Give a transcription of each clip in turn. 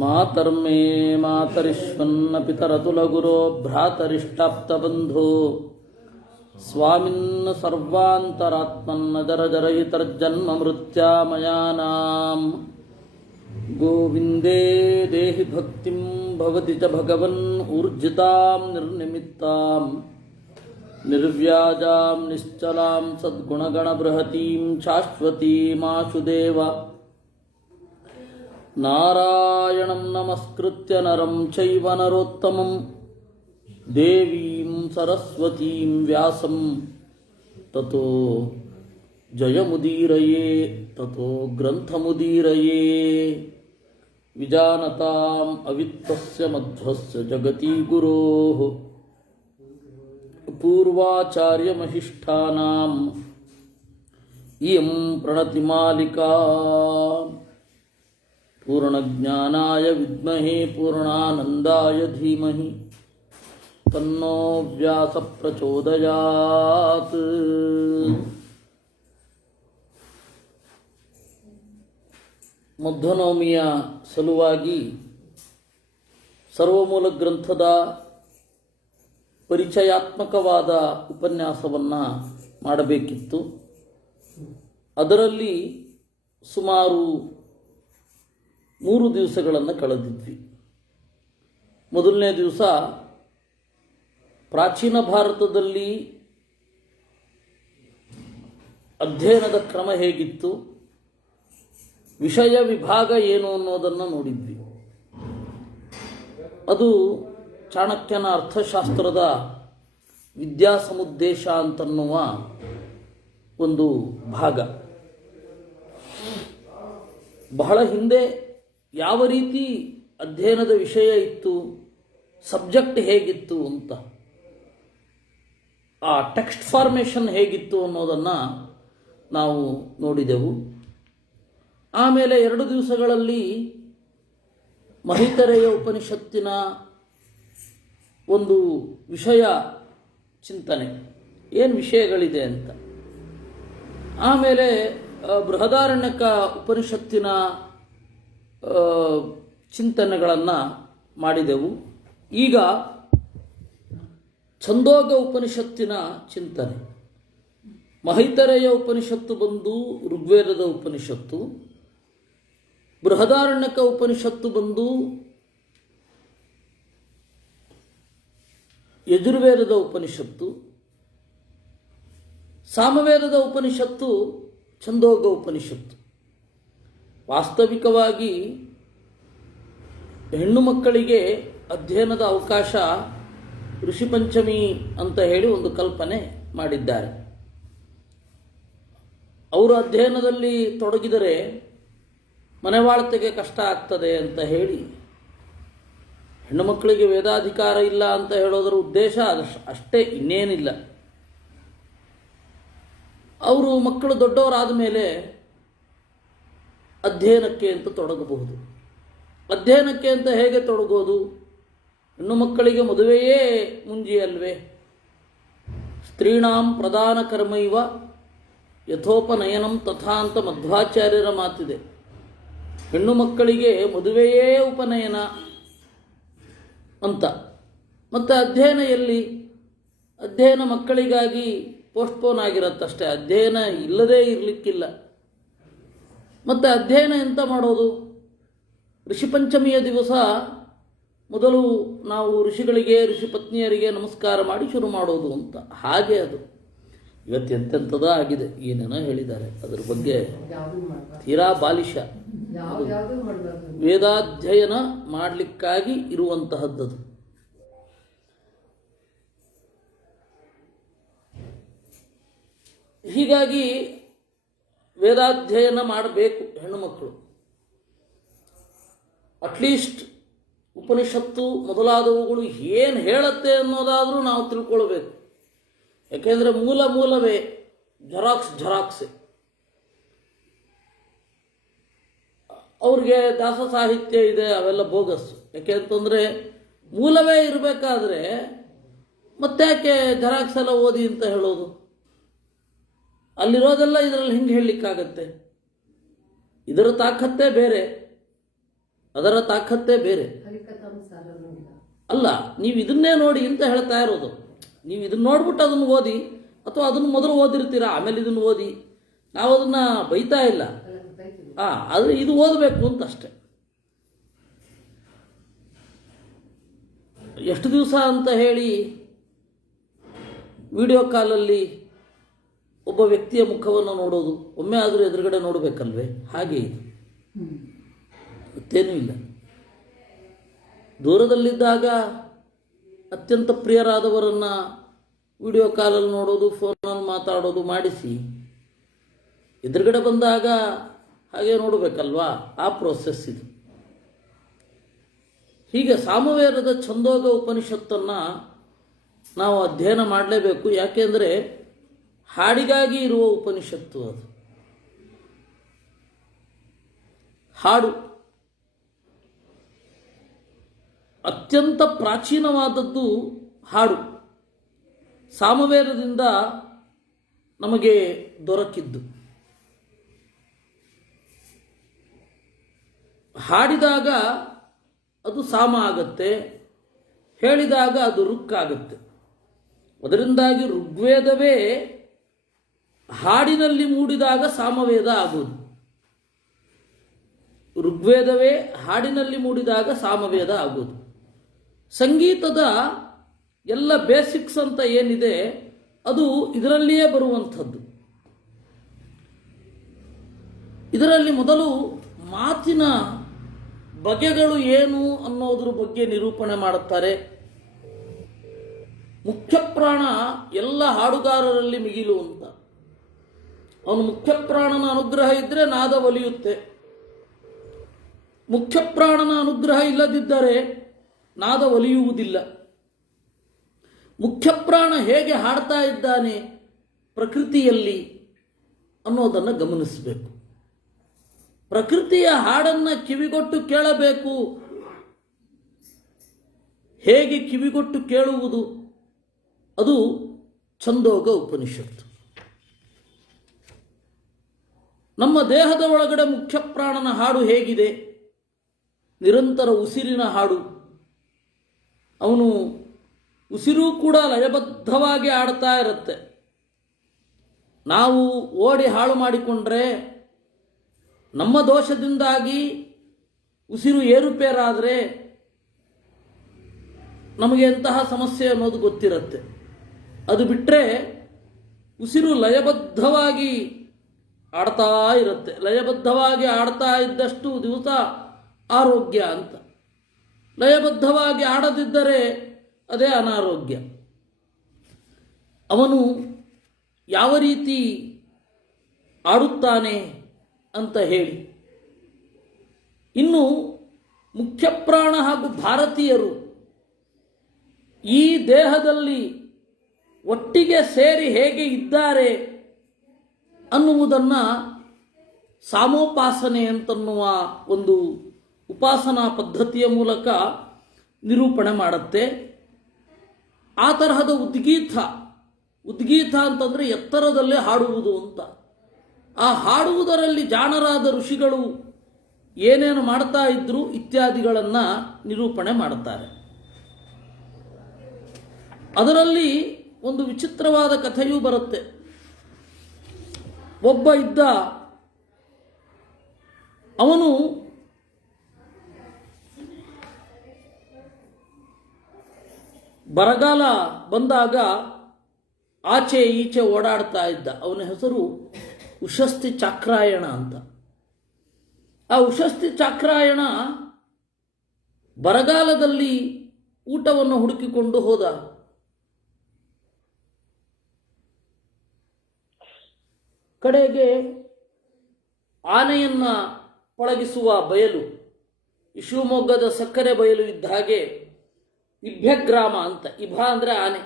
ಮಾತರ್ಮೇ ಮಾತರಿಶ್ವನ್ನ ಪಿತರತುಲಗುರೋ ಭ್ರಾತರಿಷ್ಟಾಪ್ತಬಂಧೋ ಸ್ವಾಮಿನ್ ಸರ್ವಾಂತರಾತ್ಮನ್ನ ಜರಜರಹಿತರ್ಜನ್ಮ ಮೃತ್ಯಾಮಯಾನಾಂ ಗೋವಿಂದೇ ದೇಹಿ ಭಕ್ತಿಂ ಭವತಿ ಚ ಭಗವನ್ ಊರ್ಜಿತಾಂ ನಿರ್ನಿಮಿತ್ತಾಂ ನಿರ್ವ್ಯಾಜಾಂ ನಿಶ್ಚಲಾಂ ಸದ್ಗುಣಗಣಬೃಹತೀಂ ಶಾಶ್ವತೀಮಾಶುದೇವ ನಾರಾಯಣಂ ನಮಸ್ಕೃತ್ಯ ನರಂ ಚೈವ ನರೋತ್ತಮಂ ದೇವೀಂ ಸರಸ್ವತೀಂ ವ್ಯಾಸಂ ತತೋ ಜಯಮುದೀರಯೇ ತತೋ ಗ್ರಂಥಮುದೀರಯೇ ವಿಜಾನತಾಂ ಅವಿತ್ತಸ್ಯ ಮಧ್ವಸ್ಯ ಜಗತಿ ಗುರೋಃ ಪೂರ್ವಾಚಾರ್ಯಮಹಿಷ್ಠಾನಾಂ ಇಯಂ ಪ್ರಣತಿಮಾಲಿಕಾ ಪೂರ್ಣಜ್ಞಾನಾಯ ವಿದ್ಮಹೇ ಪೂರ್ಣಾನಂದಾಯ ಧೀಮಹಿ ತನ್ನೋ ವ್ಯಾಸ ಪ್ರಚೋದಯಾತ್. ಮಧ್ವನವಮಿಯ ಸಲುವಾಗಿ ಸರ್ವಮೂಲ ಗ್ರಂಥದ ಪರಿಚಯಾತ್ಮಕವಾದ ಉಪನ್ಯಾಸವನ್ನು ಮಾಡಬೇಕಿತ್ತು. ಅದರಲ್ಲಿ ಸುಮಾರು 3 ದಿವಸಗಳನ್ನು ಕಳೆದಿದ್ವಿ. ಮೊದಲನೇ ದಿವಸ ಪ್ರಾಚೀನ ಭಾರತದಲ್ಲಿ ಅಧ್ಯಯನದ ಕ್ರಮ ಹೇಗಿತ್ತು, ವಿಷಯ ವಿಭಾಗ ಏನು ಅನ್ನೋದನ್ನು ನೋಡಿದ್ವಿ. ಅದು ಚಾಣಕ್ಯನ ಅರ್ಥಶಾಸ್ತ್ರದ ವಿದ್ಯಾಸಮುದ್ದೇಶ ಅಂತನ್ನುವ ಒಂದು ಭಾಗ. ಬಹಳ ಹಿಂದೆ ಯಾವ ರೀತಿ ಅಧ್ಯಯನದ ವಿಷಯ ಇತ್ತು, ಸಬ್ಜೆಕ್ಟ್ ಹೇಗಿತ್ತು ಅಂತ, ಆ ಟೆಕ್ಸ್ಟ್ ಫಾರ್ಮೇಷನ್ ಹೇಗಿತ್ತು ಅನ್ನೋದನ್ನು ನಾವು ನೋಡಿದೆವು. ಆಮೇಲೆ 2 ದಿವಸಗಳಲ್ಲಿ ಮಹಿತರೆಯ ಉಪನಿಷತ್ತಿನ ಒಂದು ವಿಷಯ ಚಿಂತನೆ, ಏನು ವಿಷಯಗಳಿದೆ ಅಂತ. ಆಮೇಲೆ ಬೃಹದಾರಣ್ಯಕ ಉಪನಿಷತ್ತಿನ ಚಿಂತನೆಗಳನ್ನು ಮಾಡಿದೆವು. ಈಗ ಛಂದೋಗ ಉಪನಿಷತ್ತಿನ ಚಿಂತನೆ. ಮಹಿತರೆಯ ಉಪನಿಷತ್ತು ಬಂದು ಋಗ್ವೇದದ ಉಪನಿಷತ್ತು, ಬೃಹದಾರಣ್ಯಕ ಉಪನಿಷತ್ತು ಬಂದು ಯಜುರ್ವೇದದ ಉಪನಿಷತ್ತು, ಸಾಮವೇದದ ಉಪನಿಷತ್ತು ಛಂದೋಗ ಉಪನಿಷತ್ತು. ವಾಸ್ತವಿಕವಾಗಿ ಹೆಣ್ಣು ಮಕ್ಕಳಿಗೆ ಅಧ್ಯಯನದ ಅವಕಾಶ ಋಷಿಪಂಚಮಿ ಅಂತ ಹೇಳಿ ಒಂದು ಕಲ್ಪನೆ ಮಾಡಿದ್ದಾರೆ. ಅವರು ಅಧ್ಯಯನದಲ್ಲಿ ತೊಡಗಿದರೆ ಮನೆವಾಳ್ತೆಗೆ ಕಷ್ಟ ಆಗ್ತದೆ ಅಂತ ಹೇಳಿ ಹೆಣ್ಣು ಮಕ್ಕಳಿಗೆ ವೇದಾಧಿಕಾರ ಇಲ್ಲ ಅಂತ ಹೇಳೋದರ ಉದ್ದೇಶ ಅಷ್ಟೇ, ಇನ್ನೇನಿಲ್ಲ. ಅವರು ಮಕ್ಕಳು ದೊಡ್ಡವರಾದ ಮೇಲೆ ಅಧ್ಯಯನಕ್ಕೆ ಅಂತ ತೊಡಗಬಹುದು. ಅಧ್ಯಯನಕ್ಕೆ ಅಂತ ಹೇಗೆ ತೊಡಗೋದು? ಹೆಣ್ಣು ಮಕ್ಕಳಿಗೆ ಮದುವೆಯೇ ಮುಂಜಿ ಅಲ್ವೇ? ಸ್ತ್ರೀಣಾಂ ಪ್ರಧಾನ ಕರ್ಮೈವ ಯಥೋಪನಯನಂ ತಥಾ ಅಂತ ಮಧ್ವಾಚಾರ್ಯರ ಮಾತಿದೆ. ಹೆಣ್ಣು ಮಕ್ಕಳಿಗೆ ಮದುವೆಯೇ ಉಪನಯನ ಅಂತ. ಮತ್ತು ಅಧ್ಯಯನ ಎಲ್ಲಿ? ಅಧ್ಯಯನ ಮಕ್ಕಳಿಗಾಗಿ ಪೋಸ್ಟ್ಪೋನ್ ಆಗಿರತ್ತಷ್ಟೇ, ಅಧ್ಯಯನ ಇಲ್ಲದೇ ಇರಲಿಕ್ಕಿಲ್ಲ. ಮತ್ತು ಅಧ್ಯಯನ ಎಂತ ಮಾಡೋದು? ಋಷಿಪಂಚಮಿಯ ದಿವಸ ಮೊದಲು ನಾವು ಋಷಿಗಳಿಗೆ, ಋಷಿ ಪತ್ನಿಯರಿಗೆ ನಮಸ್ಕಾರ ಮಾಡಿ ಶುರು ಮಾಡೋದು ಅಂತ. ಹಾಗೆ ಅದು ಇವತ್ತು ಎಂತೆಂಥದ ಆಗಿದೆ, ಏನೇನೋ ಹೇಳಿದ್ದಾರೆ ಅದರ ಬಗ್ಗೆ. ತೀರಾ ಬಾಲಿಶ. ವೇದಾಧ್ಯಯನ ಮಾಡಲಿಕ್ಕಾಗಿ ಇರುವಂತಹದ್ದದು. ಹೀಗಾಗಿ ವೇದಾಧ್ಯಯನ ಮಾಡಬೇಕು ಹೆಣ್ಣು ಮಕ್ಕಳು. ಅಟ್ಲೀಸ್ಟ್ ಉಪನಿಷತ್ತು ಮೊದಲಾದವುಗಳು ಏನು ಹೇಳುತ್ತೆ ಅನ್ನೋದಾದರೂ ನಾವು ತಿಳ್ಕೊಳ್ಬೇಕು. ಯಾಕೆಂದರೆ ಮೂಲವೇ ಜೆರಾಕ್ಸೆ. ಅವ್ರಿಗೆ ದಾಸ ಸಾಹಿತ್ಯ ಇದೆ, ಅವೆಲ್ಲ ಬೋಗಸ್ಸು. ಯಾಕೆ ಅಂತಂದರೆ ಮೂಲವೇ ಇರಬೇಕಾದ್ರೆ ಮತ್ತೆ ಯಾಕೆ ಜೆರಾಕ್ಸ್ ಎಲ್ಲ ಓದಿ ಅಂತ ಹೇಳೋದು? ಅಲ್ಲಿರೋದೆಲ್ಲ ಇದರಲ್ಲಿ ಹಿಂಗೆ ಹೇಳಲಿಕ್ಕಾಗತ್ತೆ. ಇದರ ತಾಕತ್ತೇ ಬೇರೆ. ಅದರ ತಾಕತ್ತೇ ಬೇರೆ. ಅಲ್ಲ, ನೀವು ಇದನ್ನೇ ನೋಡಿ ಅಂತ ಹೇಳ್ತಾ ಇರೋದು. ನೀವು ಇದನ್ನ ನೋಡ್ಬಿಟ್ಟು ಅದನ್ನು ಓದಿ, ಅಥವಾ ಅದನ್ನು ಮೊದಲು ಓದಿರ್ತೀರಾ ಆಮೇಲೆ ಇದನ್ನು ಓದಿ. ನಾವು ಅದನ್ನು ಬೈತಾ ಇಲ್ಲ. ಆದರೆ ಇದು ಓದಬೇಕು ಅಂತ ಅಷ್ಟೆ. ಎಷ್ಟು ದಿವಸ ಅಂತ ಹೇಳಿ ವಿಡಿಯೋ ಕಾಲಲ್ಲಿ ಒಬ್ಬ ವ್ಯಕ್ತಿಯ ಮುಖವನ್ನು ನೋಡೋದು, ಒಮ್ಮೆ ಆದರೂ ಎದುರುಗಡೆ ನೋಡಬೇಕಲ್ವೇ? ಹಾಗೆ ಇದು ಮತ್ತೇನೂ ಇಲ್ಲ. ದೂರದಲ್ಲಿದ್ದಾಗ ಅತ್ಯಂತ ಪ್ರಿಯರಾದವರನ್ನು ವಿಡಿಯೋ ಕಾಲಲ್ಲಿ ನೋಡೋದು, ಫೋನಲ್ಲಿ ಮಾತಾಡೋದು ಮಾಡಿಸಿ, ಎದುರುಗಡೆ ಬಂದಾಗ ಹಾಗೆ ನೋಡಬೇಕಲ್ವಾ? ಆ ಪ್ರೋಸೆಸ್ ಇದು. ಹೀಗೆ ಸಾಮವೇದದ ಛಂದೋಗ ಉಪನಿಷತ್ತನ್ನು ನಾವು ಅಧ್ಯಯನ ಮಾಡಲೇಬೇಕು. ಯಾಕೆಂದರೆ ಹಾಡಿಗಾಗಿ ಇರುವ ಉಪನಿಷತ್ತು ಅದು. ಹಾಡು ಅತ್ಯಂತ ಪ್ರಾಚೀನವಾದದ್ದು. ಹಾಡು ಸಾಮವೇದದಿಂದ ನಮಗೆ ದೊರಕಿದ್ದು. ಹಾಡಿದಾಗ ಅದು ಸಾಮ ಆಗತ್ತೆ, ಹೇಳಿದಾಗ ಅದು ಋಕ್ಕಾಗತ್ತೆ. ಅದರಿಂದಾಗಿ ಋಗ್ವೇದವೇ ಹಾಡಿನಲ್ಲಿ ಮೂಡಿದಾಗ ಸಾಮವೇದ ಆಗುವುದು. ಋಗ್ವೇದವೇ ಹಾಡಿನಲ್ಲಿ ಮೂಡಿದಾಗ ಸಾಮವೇದ ಆಗುವುದು. ಸಂಗೀತದ ಎಲ್ಲ ಬೇಸಿಕ್ಸ್ ಅಂತ ಏನಿದೆ ಅದು ಇದರಲ್ಲಿಯೇ ಬರುವಂಥದ್ದು. ಇದರಲ್ಲಿ ಮೊದಲು ಮಾತಿನ ಬಗೆಗಳು ಏನು ಅನ್ನೋದ್ರ ಬಗ್ಗೆ ನಿರೂಪಣೆ ಮಾಡುತ್ತಾರೆ. ಮುಖ್ಯ ಪ್ರಾಣ ಎಲ್ಲ ಹಾಡುಗಾರರಲ್ಲಿ ಮಿಗಿಲು ಅಂತ. ಅವನು ಮುಖ್ಯ ಪ್ರಾಣನ ಅನುಗ್ರಹ ಇದ್ದರೆ ನಾದ ಒಲಿಯುತ್ತೆ. ಮುಖ್ಯ ಪ್ರಾಣನ ಅನುಗ್ರಹ ಇಲ್ಲದಿದ್ದರೆ ನಾದ ಒಲಿಯುವುದಿಲ್ಲ. ಮುಖ್ಯ ಪ್ರಾಣ ಹೇಗೆ ಹಾಡ್ತಾ ಇದ್ದಾನೆ ಪ್ರಕೃತಿಯಲ್ಲಿ ಅನ್ನೋದನ್ನು ಗಮನಿಸಬೇಕು. ಪ್ರಕೃತಿಯ ಹಾಡನ್ನು ಕಿವಿಗೊಟ್ಟು ಕೇಳಬೇಕು. ಹೇಗೆ ಕಿವಿಗೊಟ್ಟು ಕೇಳುವುದು? ಅದು ಛಂದೋಗ ಉಪನಿಷತ್ತು. ನಮ್ಮ ದೇಹದ ಒಳಗಡೆ ಮುಖ್ಯ ಪ್ರಾಣನ ಹಾಡು ಹೇಗಿದೆ? ನಿರಂತರ ಉಸಿರಿನ ಹಾಡು. ಅವನು ಉಸಿರು ಕೂಡ ಲಯಬದ್ಧವಾಗಿ ಆಡ್ತಾ ಇರುತ್ತೆ. ನಾವು ಓಡಿ ಹಾಳು ಮಾಡಿಕೊಂಡ್ರೆ, ನಮ್ಮ ದೋಷದಿಂದಾಗಿ ಉಸಿರು ಏರುಪೇರಾದರೆ ನಮಗೆ ಎಂತಹ ಸಮಸ್ಯೆ ಅನ್ನೋದು ಗೊತ್ತಿರುತ್ತೆ. ಅದು ಬಿಟ್ಟರೆ ಉಸಿರು ಲಯಬದ್ಧವಾಗಿ ಆಡ್ತಾ ಇರುತ್ತೆ. ಲಯಬದ್ಧವಾಗಿ ಆಡ್ತಾ ಇದ್ದಷ್ಟು ದಿವಸ ಆರೋಗ್ಯ ಅಂತ. ಲಯಬದ್ಧವಾಗಿ ಆಡದಿದ್ದರೆ ಅದೇ ಅನಾರೋಗ್ಯ. ಅವನು ಯಾವ ರೀತಿ ಆಡುತ್ತಾನೆ ಅಂತ ಹೇಳಿ. ಇನ್ನು ಮುಖ್ಯ ಪ್ರಾಣ ಹಾಗೂ ಭಾರತೀಯರು ಈ ದೇಹದಲ್ಲಿ ಒಟ್ಟಿಗೆ ಸೇರಿ ಹೇಗೆ ಇದ್ದಾರೆ ಅನ್ನುವುದನ್ನು ಸಾಮೋಪಾಸನೆ ಅಂತನ್ನುವ ಒಂದು ಉಪಾಸನಾ ಪದ್ಧತಿಯ ಮೂಲಕ ನಿರೂಪಣೆ ಮಾಡುತ್ತೆ. ಆ ತರಹದ ಉದ್ಗೀತ ಅಂತಂದರೆ ಎತ್ತರದಲ್ಲೇ ಹಾಡುವುದು ಅಂತ. ಆ ಹಾಡುವುದರಲ್ಲಿ ಜಾಣರಾದ ಋಷಿಗಳು ಏನೇನು ಮಾಡ್ತಾ ಇದ್ರು ಇತ್ಯಾದಿಗಳನ್ನು ನಿರೂಪಣೆ ಮಾಡುತ್ತಾರೆ. ಅದರಲ್ಲಿ ಒಂದು ವಿಚಿತ್ರವಾದ ಕಥೆಯೂ ಬರುತ್ತೆ. ಒಬ್ಬ ಇದ್ದ, ಅವನು ಬರಗಾಲ ಬಂದಾಗ ಆಚೆ ಈಚೆ ಓಡಾಡ್ತಾ ಇದ್ದ. ಅವನ ಹೆಸರು ಉಷಸ್ತಿ ಚಾಕ್ರಾಯಣ ಅಂತ. ಆ ಉಷಸ್ತಿ ಚಾಕ್ರಾಯಣ ಬರಗಾಲದಲ್ಲಿ ಊಟವನ್ನು ಹುಡುಕಿಕೊಂಡು ಹೋದ. ಕಡೆಗೆ ಆನೆಯನ್ನು ಪಳಗಿಸುವ ಬಯಲು, ಶಿವಮೊಗ್ಗದ ಸಕ್ಕರೆ ಬಯಲು ಇದ್ದ ಹಾಗೆ ಇಭ್ಯಗ್ರಾಮ ಅಂತ. ಇಭ ಅಂದರೆ ಆನೆ,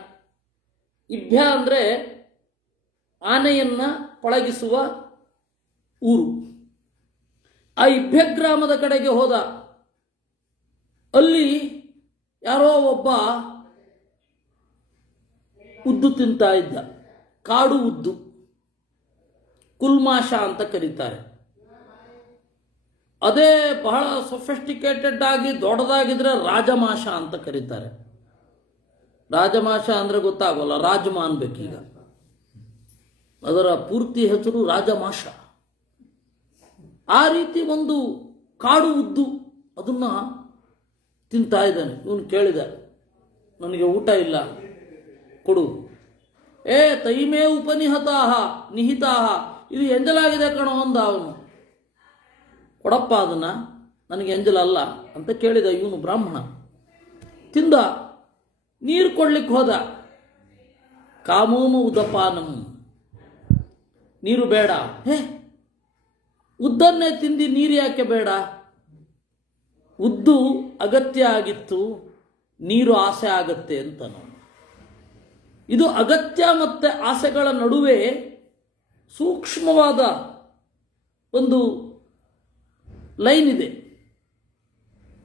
ಇಭ್ಯ ಅಂದರೆ ಆನೆಯನ್ನು ಪಳಗಿಸುವ ಊರು. ಆ ಇಭ್ಯಗ್ರಾಮದ ಕಡೆಗೆ ಹೋದ. ಅಲ್ಲಿ ಯಾರೋ ಒಬ್ಬ ಉದ್ದು ತಿಂತಾ ಇದ್ದ. ಕಾಡು ಉದ್ದು, ಕುಲ್ಮಾಷ ಅಂತ ಕರೀತಾರೆ. ಅದೇ ಬಹಳ ಸೊಫಿಸ್ಟಿಕೇಟೆಡ್ ಆಗಿ ದೊಡ್ಡದಾಗಿದ್ರೆ ರಾಜಮಾಷ ಅಂತ ಕರೀತಾರೆ. ರಾಜಮಾಷ ಅಂದರೆ ಗೊತ್ತಾಗೋಲ್ಲ, ರಾಜಮ ಅನ್ಬೇಕೀಗ. ಅದರ ಪೂರ್ತಿ ಹೆಸರು ರಾಜಮಾಷ. ಆ ರೀತಿ ಒಂದು ಕಾಡು ಉದ್ದು ಅದನ್ನು ತಿಂತಾ ಇದ್ದಾನೆ. ಇವನು ಕೇಳಿದ, ನನಗೆ ಊಟ ಇಲ್ಲ, ಕೊಡು. ತೈಮೇ ಉಪನಿಹತಾಹ ನಿಹಿತಾಹ, ಇದು ಎಂಜಲಾಗಿದೆ ಕಣೋ ಅಂದ ಅವನು. ಕೊಡಪ್ಪ ಅದನ್ನು, ನನಗೆ ಎಂಜಲ ಅಲ್ಲ ಅಂತ ಕೇಳಿದ ಇವನು ಬ್ರಾಹ್ಮಣ. ತಿಂದ. ನೀರು ಕೊಡ್ಲಿಕ್ಕೆ ಹೋದ. ಕಾಮೋಮ ಉದಪಾನಂ, ನೀರು ಬೇಡ. ಉದ್ದನ್ನೇ ತಿಂದು ನೀರು ಯಾಕೆ ಬೇಡ? ಉದ್ದು ಅಗತ್ಯ ಆಗಿತ್ತು, ನೀರು ಆಸೆ ಆಗತ್ತೆ ಅಂತ. ಇದು ಅಗತ್ಯ ಮತ್ತು ಆಸೆಗಳ ನಡುವೆ ಸೂಕ್ಷ್ಮವಾದ ಒಂದು ಲೈನ್ ಇದೆ.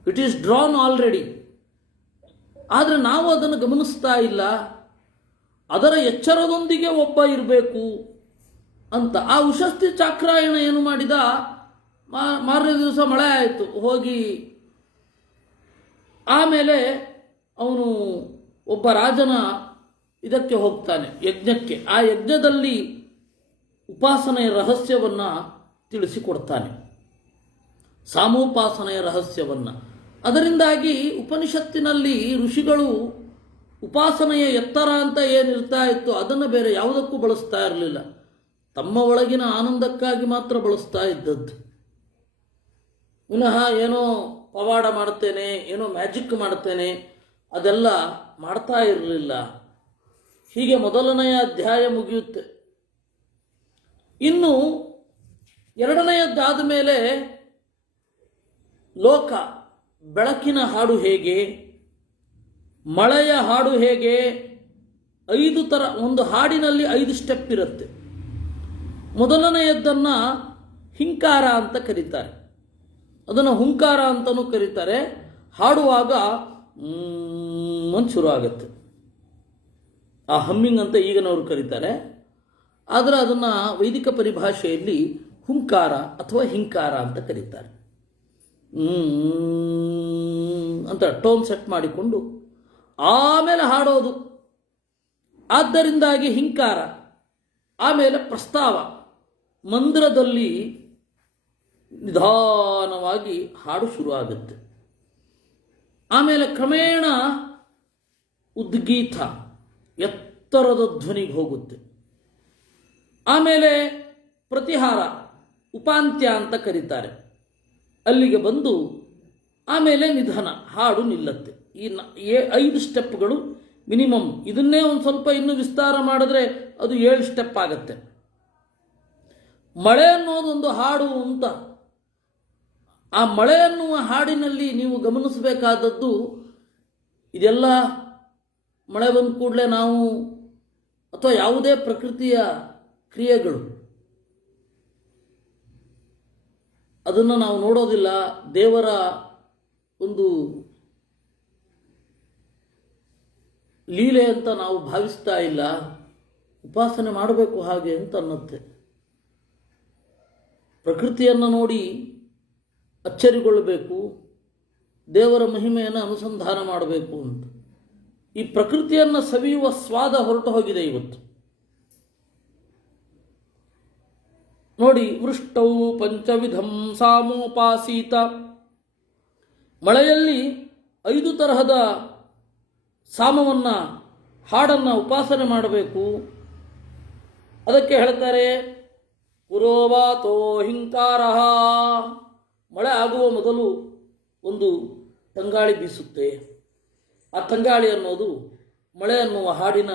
It is drawn already. ಆದರೆ ನಾವು ಅದನ್ನು ಗಮನಿಸ್ತಾ ಇಲ್ಲ. ಅದರ ಎಚ್ಚರದೊಂದಿಗೆ ಒಬ್ಬ ಇರಬೇಕು ಅಂತ. ಆ ಉಷಸ್ತಿ ಚಾಕ್ರಾಯಣ ಏನು ಮಾಡಿದ, ಮಾರನೇ ದಿವಸ ಮಳೆ ಆಯಿತು, ಹೋಗಿ ಆಮೇಲೆ ಅವನು ಒಬ್ಬ ರಾಜನ ಇದಕ್ಕೆ ಹೋಗ್ತಾನೆ, ಯಜ್ಞಕ್ಕೆ. ಆ ಯಜ್ಞದಲ್ಲಿ ಉಪಾಸನೆಯ ರಹಸ್ಯವನ್ನು ತಿಳಿಸಿಕೊಡ್ತಾನೆ, ಸಾಮೋಪಾಸನೆಯ ರಹಸ್ಯವನ್ನು. ಅದರಿಂದಾಗಿ ಉಪನಿಷತ್ತಿನಲ್ಲಿ ಋಷಿಗಳು ಉಪಾಸನೆಯ ಎತ್ತರ ಅಂತ ಏನಿರ್ತಾ ಇತ್ತು ಅದನ್ನು ಬೇರೆ ಯಾವುದಕ್ಕೂ ಬಳಸ್ತಾ ಇರಲಿಲ್ಲ. ತಮ್ಮ ಒಳಗಿನ ಆನಂದಕ್ಕಾಗಿ ಮಾತ್ರ ಬಳಸ್ತಾ ಇದ್ದದ್ದು. ಪುನಃ ಏನೋ ಪವಾಡ ಮಾಡ್ತೇನೆ, ಏನೋ ಮ್ಯಾಜಿಕ್ ಮಾಡ್ತೇನೆ, ಅದೆಲ್ಲ ಮಾಡ್ತಾ ಇರಲಿಲ್ಲ. ಹೀಗೆ ಮೊದಲನೆಯ ಅಧ್ಯಾಯ ಮುಗಿಯುತ್ತೆ. ಇನ್ನು ಎರಡನೆಯದ್ದಾದ ಮೇಲೆ ಲೋಕ, ಬೆಳಕಿನ ಹಾಡು ಹೇಗೆ, ಮಳೆಯ ಹಾಡು ಹೇಗೆ, 5 ಥರ. ಒಂದು ಹಾಡಿನಲ್ಲಿ 5 ಸ್ಟೆಪ್ ಇರುತ್ತೆ. ಮೊದಲನೆಯದ್ದನ್ನು ಹಿಂಕಾರ ಅಂತ ಕರೀತಾರೆ, ಅದನ್ನು ಹುಂಕಾರ ಅಂತಲೂ ಕರೀತಾರೆ. ಹಾಡುವಾಗ ಅಂತ ಶುರು ಆಗುತ್ತೆ. ಆ ಹಮ್ಮಿಂಗ್ ಅಂತ ಈಗಿನವರು ಕರೀತಾರೆ. ಆದರೆ ಅದನ್ನು ವೈದಿಕ ಪರಿಭಾಷೆಯಲ್ಲಿ ಹುಂಕಾರ ಅಥವಾ ಹಿಂಕಾರ ಅಂತ ಕರೀತಾರೆ. ಅಂತ ಟೋನ್ ಸೆಟ್ ಮಾಡಿಕೊಂಡು ಆಮೇಲೆ ಹಾಡೋದು. ಆದ್ದರಿಂದಾಗಿ ಹಿಂಕಾರ. ಆಮೇಲೆ ಪ್ರಸ್ತಾವ, ಮಂದಿರದಲ್ಲಿ ನಿಧಾನವಾಗಿ ಹಾಡು ಶುರುವಾಗುತ್ತೆ. ಆಮೇಲೆ ಕ್ರಮೇಣ ಉದ್ಗೀತ, ಎತ್ತರದ ಧ್ವನಿಗೆ ಹೋಗುತ್ತೆ. ಆಮೇಲೆ ಪ್ರತಿಹಾರ, ಉಪಾಂತ್ಯ ಅಂತ ಕರೀತಾರೆ, ಅಲ್ಲಿಗೆ ಬಂದು ಆಮೇಲೆ ನಿಧನ, ಹಾಡು ನಿಲ್ಲತ್ತೆ. ಈ 5 ಸ್ಟೆಪ್ಗಳು ಮಿನಿಮಮ್. ಇದನ್ನೇ ಒಂದು ಸ್ವಲ್ಪ ಇನ್ನೂ ವಿಸ್ತಾರ ಮಾಡಿದ್ರೆ ಅದು 7 ಸ್ಟೆಪ್ ಆಗತ್ತೆ. ಮಳೆ ಅನ್ನೋದೊಂದು ಹಾಡು ಅಂತ. ಆ ಮಳೆ ಅನ್ನುವ ಹಾಡಿನಲ್ಲಿ ನೀವು ಗಮನಿಸಬೇಕಾದದ್ದು, ಇದೆಲ್ಲ ಮಳೆ ಬಂದ ಕೂಡಲೇ ನಾವು ಅಥವಾ ಯಾವುದೇ ಪ್ರಕೃತಿಯ ಕ್ರಿಯೆಗಳು ಅದನ್ನು ನಾವು ನೋಡೋದಿಲ್ಲ. ದೇವರ ಒಂದು ಲೀಲೆ ಅಂತ ನಾವು ಭಾವಿಸ್ತಾ ಇಲ್ಲ. ಉಪಾಸನೆ ಮಾಡಬೇಕು ಹಾಗೆ ಅಂತ ಅನ್ನತ್ತೆ. ಪ್ರಕೃತಿಯನ್ನು ನೋಡಿ ಅಚ್ಚರಿಗೊಳ್ಳಬೇಕು, ದೇವರ ಮಹಿಮೆಯನ್ನು ಅನುಸಂಧಾನ ಮಾಡಬೇಕು ಅಂತ. ಈ ಪ್ರಕೃತಿಯನ್ನು ಸವಿಯುವ ಸ್ವಾದ ಹೊರಟು ಹೋಗಿದೆ ಇವತ್ತು. ನೋಡಿ, ವೃಷ್ಟೌ ಪಂಚವಿಧಂ ಸಾಮೋಪಾಸೀತ. ಮಳೆಯಲ್ಲಿ 5 ತರಹದ ಸಾಮವನ್ನು, ಹಾಡನ್ನು ಉಪಾಸನೆ ಮಾಡಬೇಕು. ಅದಕ್ಕೆ ಹೇಳ್ತಾರೆ ಪುರೋವಾತೋ ಹಿಂಕಾರ. ಮಳೆ ಆಗುವ ಮೊದಲು ಒಂದು ತಂಗಾಳಿ ಬೀಸುತ್ತೆ. ಆ ತಂಗಾಳಿ ಅನ್ನೋದು ಮಳೆ ಅನ್ನುವ ಹಾಡಿನ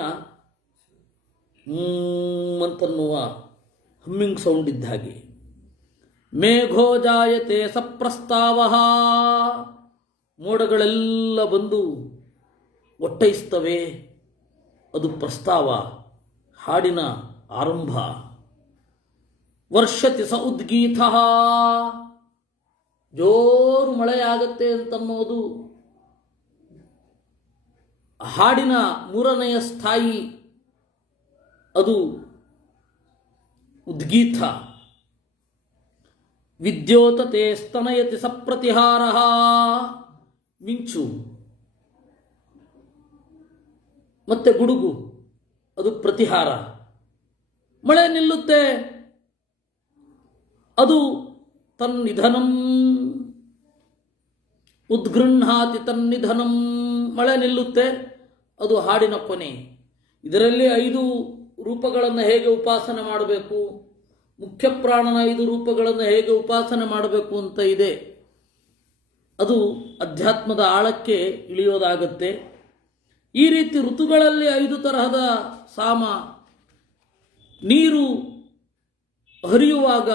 ಅಂತನ್ನುವ ಹಮ್ಮಿಂಗ್ ಸೌಂಡ್ ಇದ್ದ ಹಾಗೆ. ಮೇಘೋ ಜಾಯತೆ ಸಪ್ರಸ್ತಾವ. ಮೋಡಗಳೆಲ್ಲ ಬಂದು ಒಟ್ಟೈಸ್ತವೆ. ಅದು ಪ್ರಸ್ತಾವ, ಹಾಡಿನ ಆರಂಭ. ವರ್ಷತಿ ಸ ಉದ್ಗೀತ. ಜೋರು ಮಳೆಯಾಗತ್ತೆ ಅಂತನ್ನೋದು ಹಾಡಿನ 3ನೆಯ ಸ್ಥಾಯಿ, ಅದು ಉದ್ಗೀತ. ವಿದ್ಯೋತತೆ ಸ್ತನಯತಿ ಸಪ್ರತಿಹಾರ, ಮಿಂಚು ಮತ್ತೆ ಗುಡುಗು ಅದು ಪ್ರತಿಹಾರ. ಮಳೆ ನಿಲ್ಲುತ್ತೆ, ಅದು ತನ್ನಿಧನಂ. ಉದ್ಗೃಹಾತಿ ತನ್ನಿಧನಂ, ಮಳೆ ನಿಲ್ಲುತ್ತೆ, ಅದು ಹಾಡಿನ ಕೊನೆ. ಇದರಲ್ಲಿ 5 ರೂಪಗಳನ್ನು ಹೇಗೆ ಉಪಾಸನೆ ಮಾಡಬೇಕು, ಮುಖ್ಯ ಪ್ರಾಣನ 5 ರೂಪಗಳನ್ನು ಹೇಗೆ ಉಪಾಸನೆ ಮಾಡಬೇಕು ಅಂತ ಇದೆ. ಅದು ಅಧ್ಯಾತ್ಮದ ಆಳಕ್ಕೆ ಇಳಿಯೋದಾಗತ್ತೆ. ಈ ರೀತಿ ಋತುಗಳಲ್ಲಿ 5 ತರಹದ ಸಾಮ, ನೀರು ಹರಿಯುವಾಗ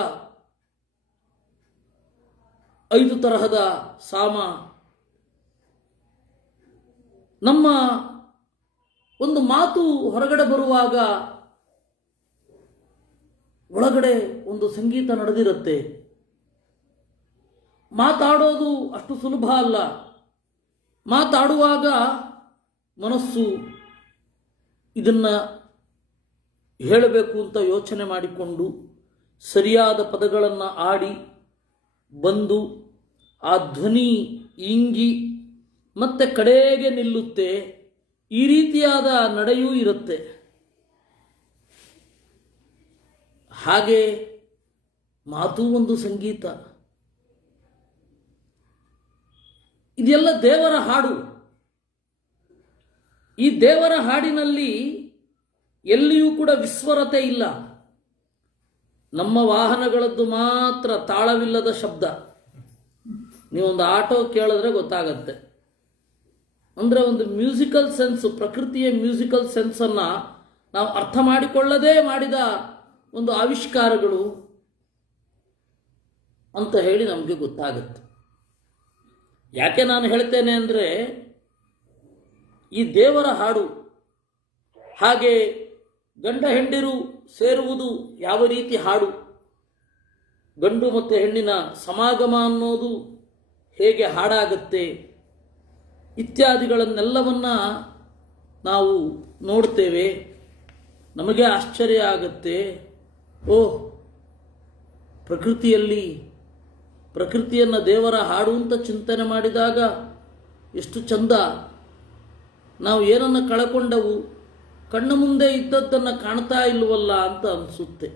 5 ತರಹದ ಸಾಮ, ನಮ್ಮ ಒಂದು ಮಾತು ಹೊರಗಡೆ ಬರುವಾಗ ಒಳಗಡೆ ಒಂದು ಸಂಗೀತ ನಡೆದಿರುತ್ತೆ. ಮಾತಾಡೋದು ಅಷ್ಟು ಸುಲಭ ಅಲ್ಲ. ಮಾತಾಡುವಾಗ ಮನಸ್ಸು ಇದನ್ನು ಹೇಳಬೇಕು ಅಂತ ಯೋಚನೆ ಮಾಡಿಕೊಂಡು ಸರಿಯಾದ ಪದಗಳನ್ನು ಆಡಿ ಬಂದು ಆ ಧ್ವನಿ ಇಂಗಿ ಮತ್ತೆ ಕಡೆಗೆ ನಿಲ್ಲುತ್ತೆ. ಈ ರೀತಿಯಾದ ನಡೆಯೂ ಇರುತ್ತೆ. ಹಾಗೆ ಮಾತು ಒಂದು ಸಂಗೀತ. ಇದೆಲ್ಲ ದೇವರ ಹಾಡು. ಈ ದೇವರ ಹಾಡಿನಲ್ಲಿ ಎಲ್ಲಿಯೂ ಕೂಡ ವಿಸ್ವರತೆ ಇಲ್ಲ. ನಮ್ಮ ವಾಹನಗಳದ್ದು ಮಾತ್ರ ತಾಳವಿಲ್ಲದ ಶಬ್ದ. ನೀವೊಂದು ಆಟೋ ಕೇಳಿದ್ರೆ ಗೊತ್ತಾಗತ್ತೆ. ಅಂದರೆ ಒಂದು ಮ್ಯೂಸಿಕಲ್ ಸೆನ್ಸ್, ಪ್ರಕೃತಿಯ ಮ್ಯೂಸಿಕಲ್ ಸೆನ್ಸನ್ನು ನಾವು ಅರ್ಥ ಮಾಡಿಕೊಳ್ಳದೇ ಮಾಡಿದ ಒಂದು ಆವಿಷ್ಕಾರಗಳು ಅಂತ ಹೇಳಿ ನಮಗೆ ಗೊತ್ತಾಗುತ್ತೆ. ಯಾಕೆ ನಾನು ಹೇಳ್ತೇನೆ ಅಂದರೆ, ಈ ದೇವರ ಹಾಡು, ಹಾಗೆ ಗಂಡ ಹೆಂಡಿರು ಸೇರುವುದು ಯಾವ ರೀತಿ ಹಾಡು, ಗಂಡು ಮತ್ತು ಹೆಣ್ಣಿನ ಸಮಾಗಮ ಅನ್ನೋದು ಹೇಗೆ ಹಾಡಾಗತ್ತೆ ಇತ್ಯಾದಿಗಳನ್ನೆಲ್ಲವನ್ನ ನಾವು ನೋಡ್ತೇವೆ. ನಮಗೆ ಆಶ್ಚರ್ಯ ಆಗುತ್ತೆ. ಓಹ್, ಪ್ರಕೃತಿಯನ್ನು ದೇವರ ಹಾಡು ಅಂತ ಚಿಂತನೆ ಮಾಡಿದಾಗ ಎಷ್ಟು ಚಂದ. ನಾವು ಏನನ್ನು ಕಳಕೊಂಡವು, ಕಣ್ಣ ಮುಂದೆ ಇದ್ದದ್ದನ್ನು ಕಾಣ್ತಾ ಇಲ್ವಲ್ಲ ಅಂತ ಅನಿಸುತ್ತೆ.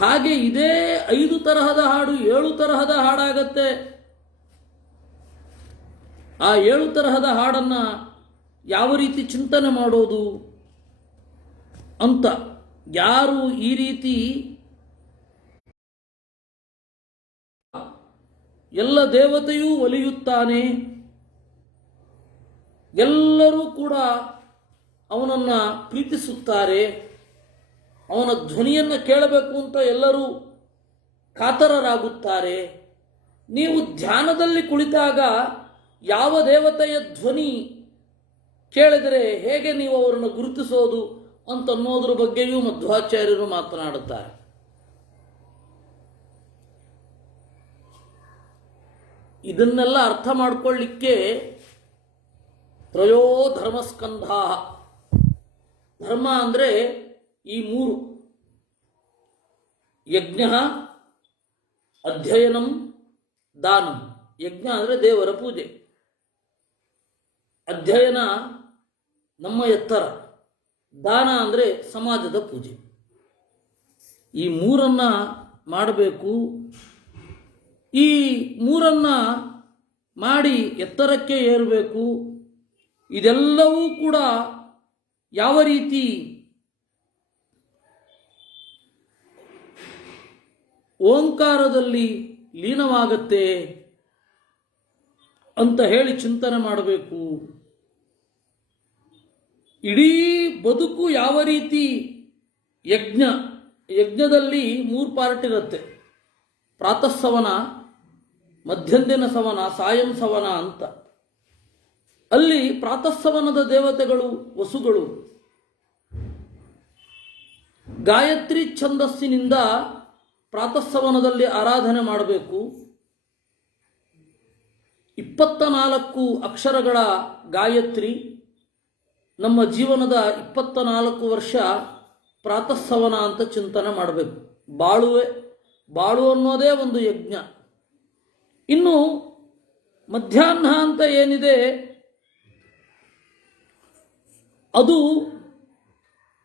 ಹಾಗೆ ಇದೇ 5 ತರಹದ ಹಾಡು 7 ತರಹದ ಹಾಡಾಗತ್ತೆ. ಆ 7 ತರಹದ ಹಾಡನ್ನು ಯಾವ ರೀತಿ ಚಿಂತನೆ ಮಾಡೋದು ಅಂತ ಯಾರು ಈ ರೀತಿ ಎಲ್ಲ ದೇವತೆಯೂ ಒಲಿಯುತ್ತಾನೆ, ಎಲ್ಲರೂ ಕೂಡ ಅವನನ್ನು ಪ್ರೀತಿಸುತ್ತಾರೆ, ಅವನ ಧ್ವನಿಯನ್ನು ಕೇಳಬೇಕು ಅಂತ ಎಲ್ಲರೂ ಕಾತರರಾಗುತ್ತಾರೆ. ನೀವು ಧ್ಯಾನದಲ್ಲಿ ಕುಳಿತಾಗ ಯಾವ ದೇವತೆಯ ಧ್ವನಿ ಕೇಳಿದರೆ ಹೇಗೆ ನೀವು ಅವರನ್ನು ಗುರುತಿಸೋದು ಅಂತನ್ನೋದ್ರ ಬಗ್ಗೆಯೂ ಮಧ್ವಾಚಾರ್ಯರು ಮಾತನಾಡುತ್ತಾರೆ. ಇದನ್ನೆಲ್ಲ ಅರ್ಥ ಮಾಡಿಕೊಳ್ಳಿಕ್ಕೆ ತ್ರಯೋ ಧರ್ಮಸ್ಕಂಧಾ, ಧರ್ಮ ಅಂದರೆ ಈ 3: ಯಜ್ಞ, ಅಧ್ಯಯನಂ, ದಾನಂ. ಯಜ್ಞ ಅಂದರೆ ದೇವರ ಪೂಜೆ, ಅಧ್ಯಯನ ನಮ್ಮ ಎತ್ತರ, ದಾನ ಅಂದರೆ ಸಮಾಜದ ಪೂಜೆ. ಈ 3 ಮಾಡಬೇಕು. ಈ 3 ಮಾಡಿ ಎತ್ತರಕ್ಕೆ ಏರಬೇಕು. ಇದೆಲ್ಲವೂ ಕೂಡ ಯಾವ ರೀತಿ ಓಂಕಾರದಲ್ಲಿ ಲೀನವಾಗತ್ತೆ ಅಂತ ಹೇಳಿ ಚಿಂತನೆ ಮಾಡಬೇಕು. ಇಡೀ ಬದುಕು ಯಾವ ರೀತಿ ಯಜ್ಞದಲ್ಲಿ 3 ಪಾರ್ಟ್ ಇರುತ್ತೆ: ಪ್ರಾತಃ ಸವನ, ಮಧ್ಯಂದಿನ ಸವನ, ಸಾಯಂ ಸವನ ಅಂತ. ಅಲ್ಲಿ ಪ್ರಾತಃ ಸವನದ ದೇವತೆಗಳು ವಸುಗಳು. ಗಾಯತ್ರಿ ಛಂದಸ್ಸಿನಿಂದ ಪ್ರಾತಃ ಸವನದಲ್ಲಿ ಆರಾಧನೆ ಮಾಡಬೇಕು. 24 ಅಕ್ಷರಗಳ ಗಾಯತ್ರಿ. ನಮ್ಮ ಜೀವನದ 24 ವರ್ಷ ಪ್ರಾತಃ ಸವನ ಅಂತ ಚಿಂತನೆ ಮಾಡಬೇಕು. ಬಾಳುವೆ ಬಾಳು ಅನ್ನೋದೇ ಒಂದು ಯಜ್ಞ. ಇನ್ನು ಮಧ್ಯಾಹ್ನ ಅಂತ ಏನಿದೆ ಅದು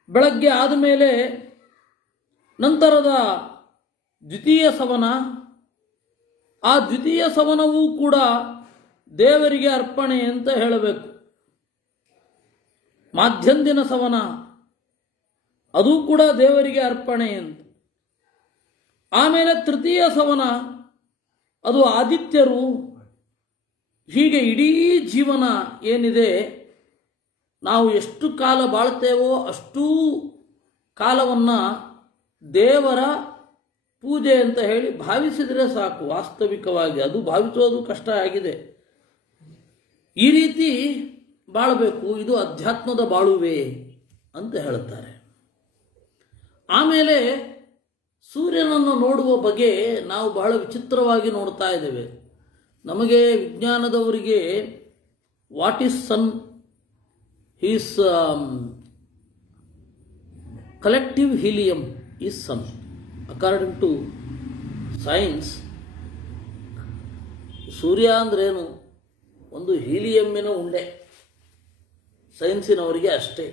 ಬೆಳಗ್ಗೆ ಆದಮೇಲೆ ನಂತರದ ದ್ವಿತೀಯ ಸವನ. ಆ ದ್ವಿತೀಯ ಸವನವೂ ಕೂಡ ದೇವರಿಗೆ ಅರ್ಪಣೆ ಅಂತ ಹೇಳಬೇಕು. ಮಾಧ್ಯಂದಿನ ಸವನ ಅದು ಕೂಡ ದೇವರಿಗೆ ಅರ್ಪಣೆ ಅಂತ. ಆಮೇಲೆ ತೃತೀಯ ಸವನ ಅದು ಆದಿತ್ಯರು. ಹೀಗೆ ಇಡೀ ಜೀವನ ಏನಿದೆ ನಾವು ಎಷ್ಟು ಕಾಲ ಬಾಳ್ತೇವೋ ಅಷ್ಟೂ ಕಾಲವನ್ನು ದೇವರ ಪೂಜೆ ಅಂತ ಹೇಳಿ ಭಾವಿಸಿದರೆ ಸಾಕು. ವಾಸ್ತವಿಕವಾಗಿ ಅದು ಭಾವಿಸೋದು ಕಷ್ಟ ಆಗಿದೆ. ಈ ರೀತಿ ಬಾಳಬೇಕು, ಇದು ಅಧ್ಯಾತ್ಮದ ಬಾಳುವೆ ಅಂತ ಹೇಳುತ್ತಾರೆ. ಆಮೇಲೆ ಸೂರ್ಯನನ್ನು ನೋಡುವ ಬಗೆ ನಾವು ಬಹಳ ವಿಚಿತ್ರವಾಗಿ ನೋಡ್ತಾ ಇದ್ದೇವೆ. ನಮಗೆ ವಿಜ್ಞಾನದವರಿಗೆ what is sun, he's collective helium is sun. According to science ಸೂರ್ಯ ಅಂದ್ರೇನು? ಒಂದು ಹೀಲಿಯಮ್ಮಿನ ಉಂಡೆ, ಸೈನ್ಸಿನವರಿಗೆ ಅಷ್ಟೇ.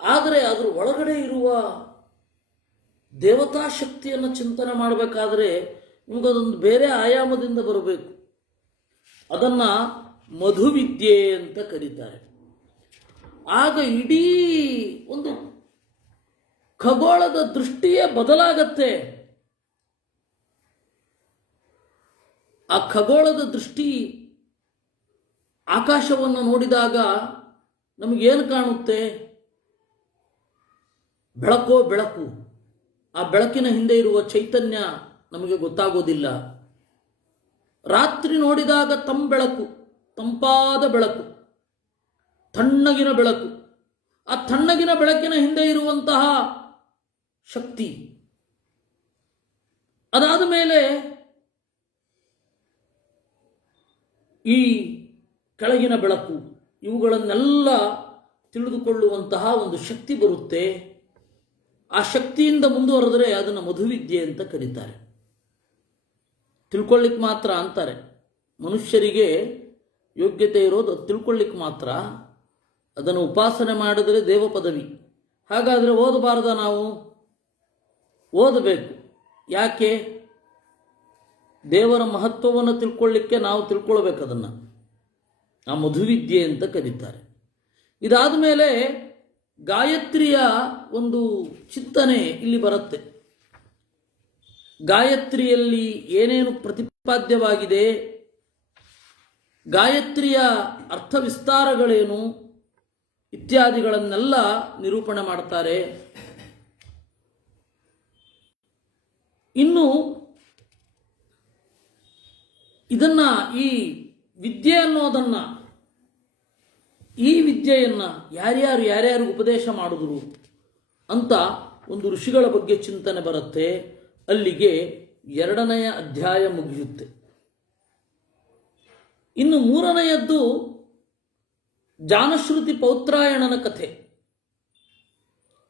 ಆದರೆ ಅದರ ಒಳಗಡೆ ಇರುವ ದೇವತಾ ಶಕ್ತಿಯನ್ನು ಚಿಂತನೆ ಮಾಡಬೇಕಾದ್ರೆ ನಿಮಗದೊಂದು ಬೇರೆ ಆಯಾಮದಿಂದ ಬರಬೇಕು. ಅದನ್ನು ಮಧುವಿದ್ಯೆ ಅಂತ ಕರೀತಾರೆ. ಆಗ ಇಡೀ ಒಂದು ಖಗೋಳದ ದೃಷ್ಟಿಯೇ ಬದಲಾಗತ್ತೆ. ಆ ಖಗೋಳದ ದೃಷ್ಟಿ ಆಕಾಶವನ್ನು ನೋಡಿದಾಗ ನಮಗೇನು ಕಾಣುತ್ತೆ? ಬೆಳಕೋ ಬೆಳಕು. ಆ ಬೆಳಕಿನ ಹಿಂದೆ ಇರುವ ಚೈತನ್ಯ ನಮಗೆ ಗೊತ್ತಾಗೋದಿಲ್ಲ. ರಾತ್ರಿ ನೋಡಿದಾಗ ಬೆಳಕು, ತಂಪಾದ ಬೆಳಕು, ತಣ್ಣಗಿನ ಬೆಳಕು. ಆ ತಣ್ಣಗಿನ ಬೆಳಕಿನ ಹಿಂದೆ ಇರುವಂತಹ ಶಕ್ತಿ. ಅದಾದ ಮೇಲೆ ಈ ಕೆಳಗಿನ ಬೆಳಕು, ಇವುಗಳನ್ನೆಲ್ಲ ತಿಳಿದುಕೊಳ್ಳುವಂತಹ ಒಂದು ಶಕ್ತಿ ಬರುತ್ತೆ. ಆ ಶಕ್ತಿಯಿಂದ ಮುಂದುವರೆದರೆ ಅದನ್ನು ಮಧುವಿದ್ಯೆ ಅಂತ ಕರೀತಾರೆ. ತಿಳ್ಕೊಳ್ಳಿಕ್ಕೆ ಮಾತ್ರ ಅಂತಾರೆ. ಮನುಷ್ಯರಿಗೆ ಯೋಗ್ಯತೆ ಇರೋದು ಅದು ತಿಳ್ಕೊಳ್ಳಿಕ್ಕೆ ಮಾತ್ರ. ಅದನ್ನು ಉಪಾಸನೆ ಮಾಡಿದರೆ ದೇವ ಪದವಿ. ಹಾಗಾದರೆ ಓದಬಾರ್ದ? ನಾವು ಓದಬೇಕು. ಯಾಕೆ? ದೇವರ ಮಹತ್ವವನ್ನು ತಿಳ್ಕೊಳ್ಳಿಕ್ಕೆ ನಾವು ತಿಳ್ಕೊಳ್ಬೇಕು. ಅದನ್ನು ಆ ಮಧುವಿದ್ಯೆ ಅಂತ ಕರೀತಾರೆ. ಇದಾದ ಮೇಲೆ ಗಾಯತ್ರಿಯ ಒಂದು ಚಿಂತನೆ ಇಲ್ಲಿ ಬರುತ್ತೆ. ಗಾಯತ್ರಿಯಲ್ಲಿ ಏನೇನು ಪ್ರತಿಪಾದ್ಯವಾಗಿದೆ, ಗಾಯತ್ರಿಯ ಅರ್ಥ ವಿಸ್ತಾರಗಳೇನು ಇತ್ಯಾದಿಗಳನ್ನೆಲ್ಲ ನಿರೂಪಣೆ ಮಾಡ್ತಾರೆ. ಇನ್ನು ಇದನ್ನ, ಈ ವಿದ್ಯೆ ಅನ್ನೋದನ್ನ, ಈ ವಿದ್ಯೆಯನ್ನು ಯಾರ್ಯಾರು ಉಪದೇಶ ಮಾಡಿದ್ರು ಅಂತ ಒಂದು ಋಷಿಗಳ ಬಗ್ಗೆ ಚಿಂತನೆ ಬರುತ್ತೆ. ಅಲ್ಲಿಗೆ 2ನೇ ಅಧ್ಯಾಯ ಮುಗಿಯುತ್ತೆ. ಇನ್ನು 3ನೇಯದ್ದು ಜಾನಶ್ರುತಿ ಪೌತ್ರಾಯಣನ ಕಥೆ.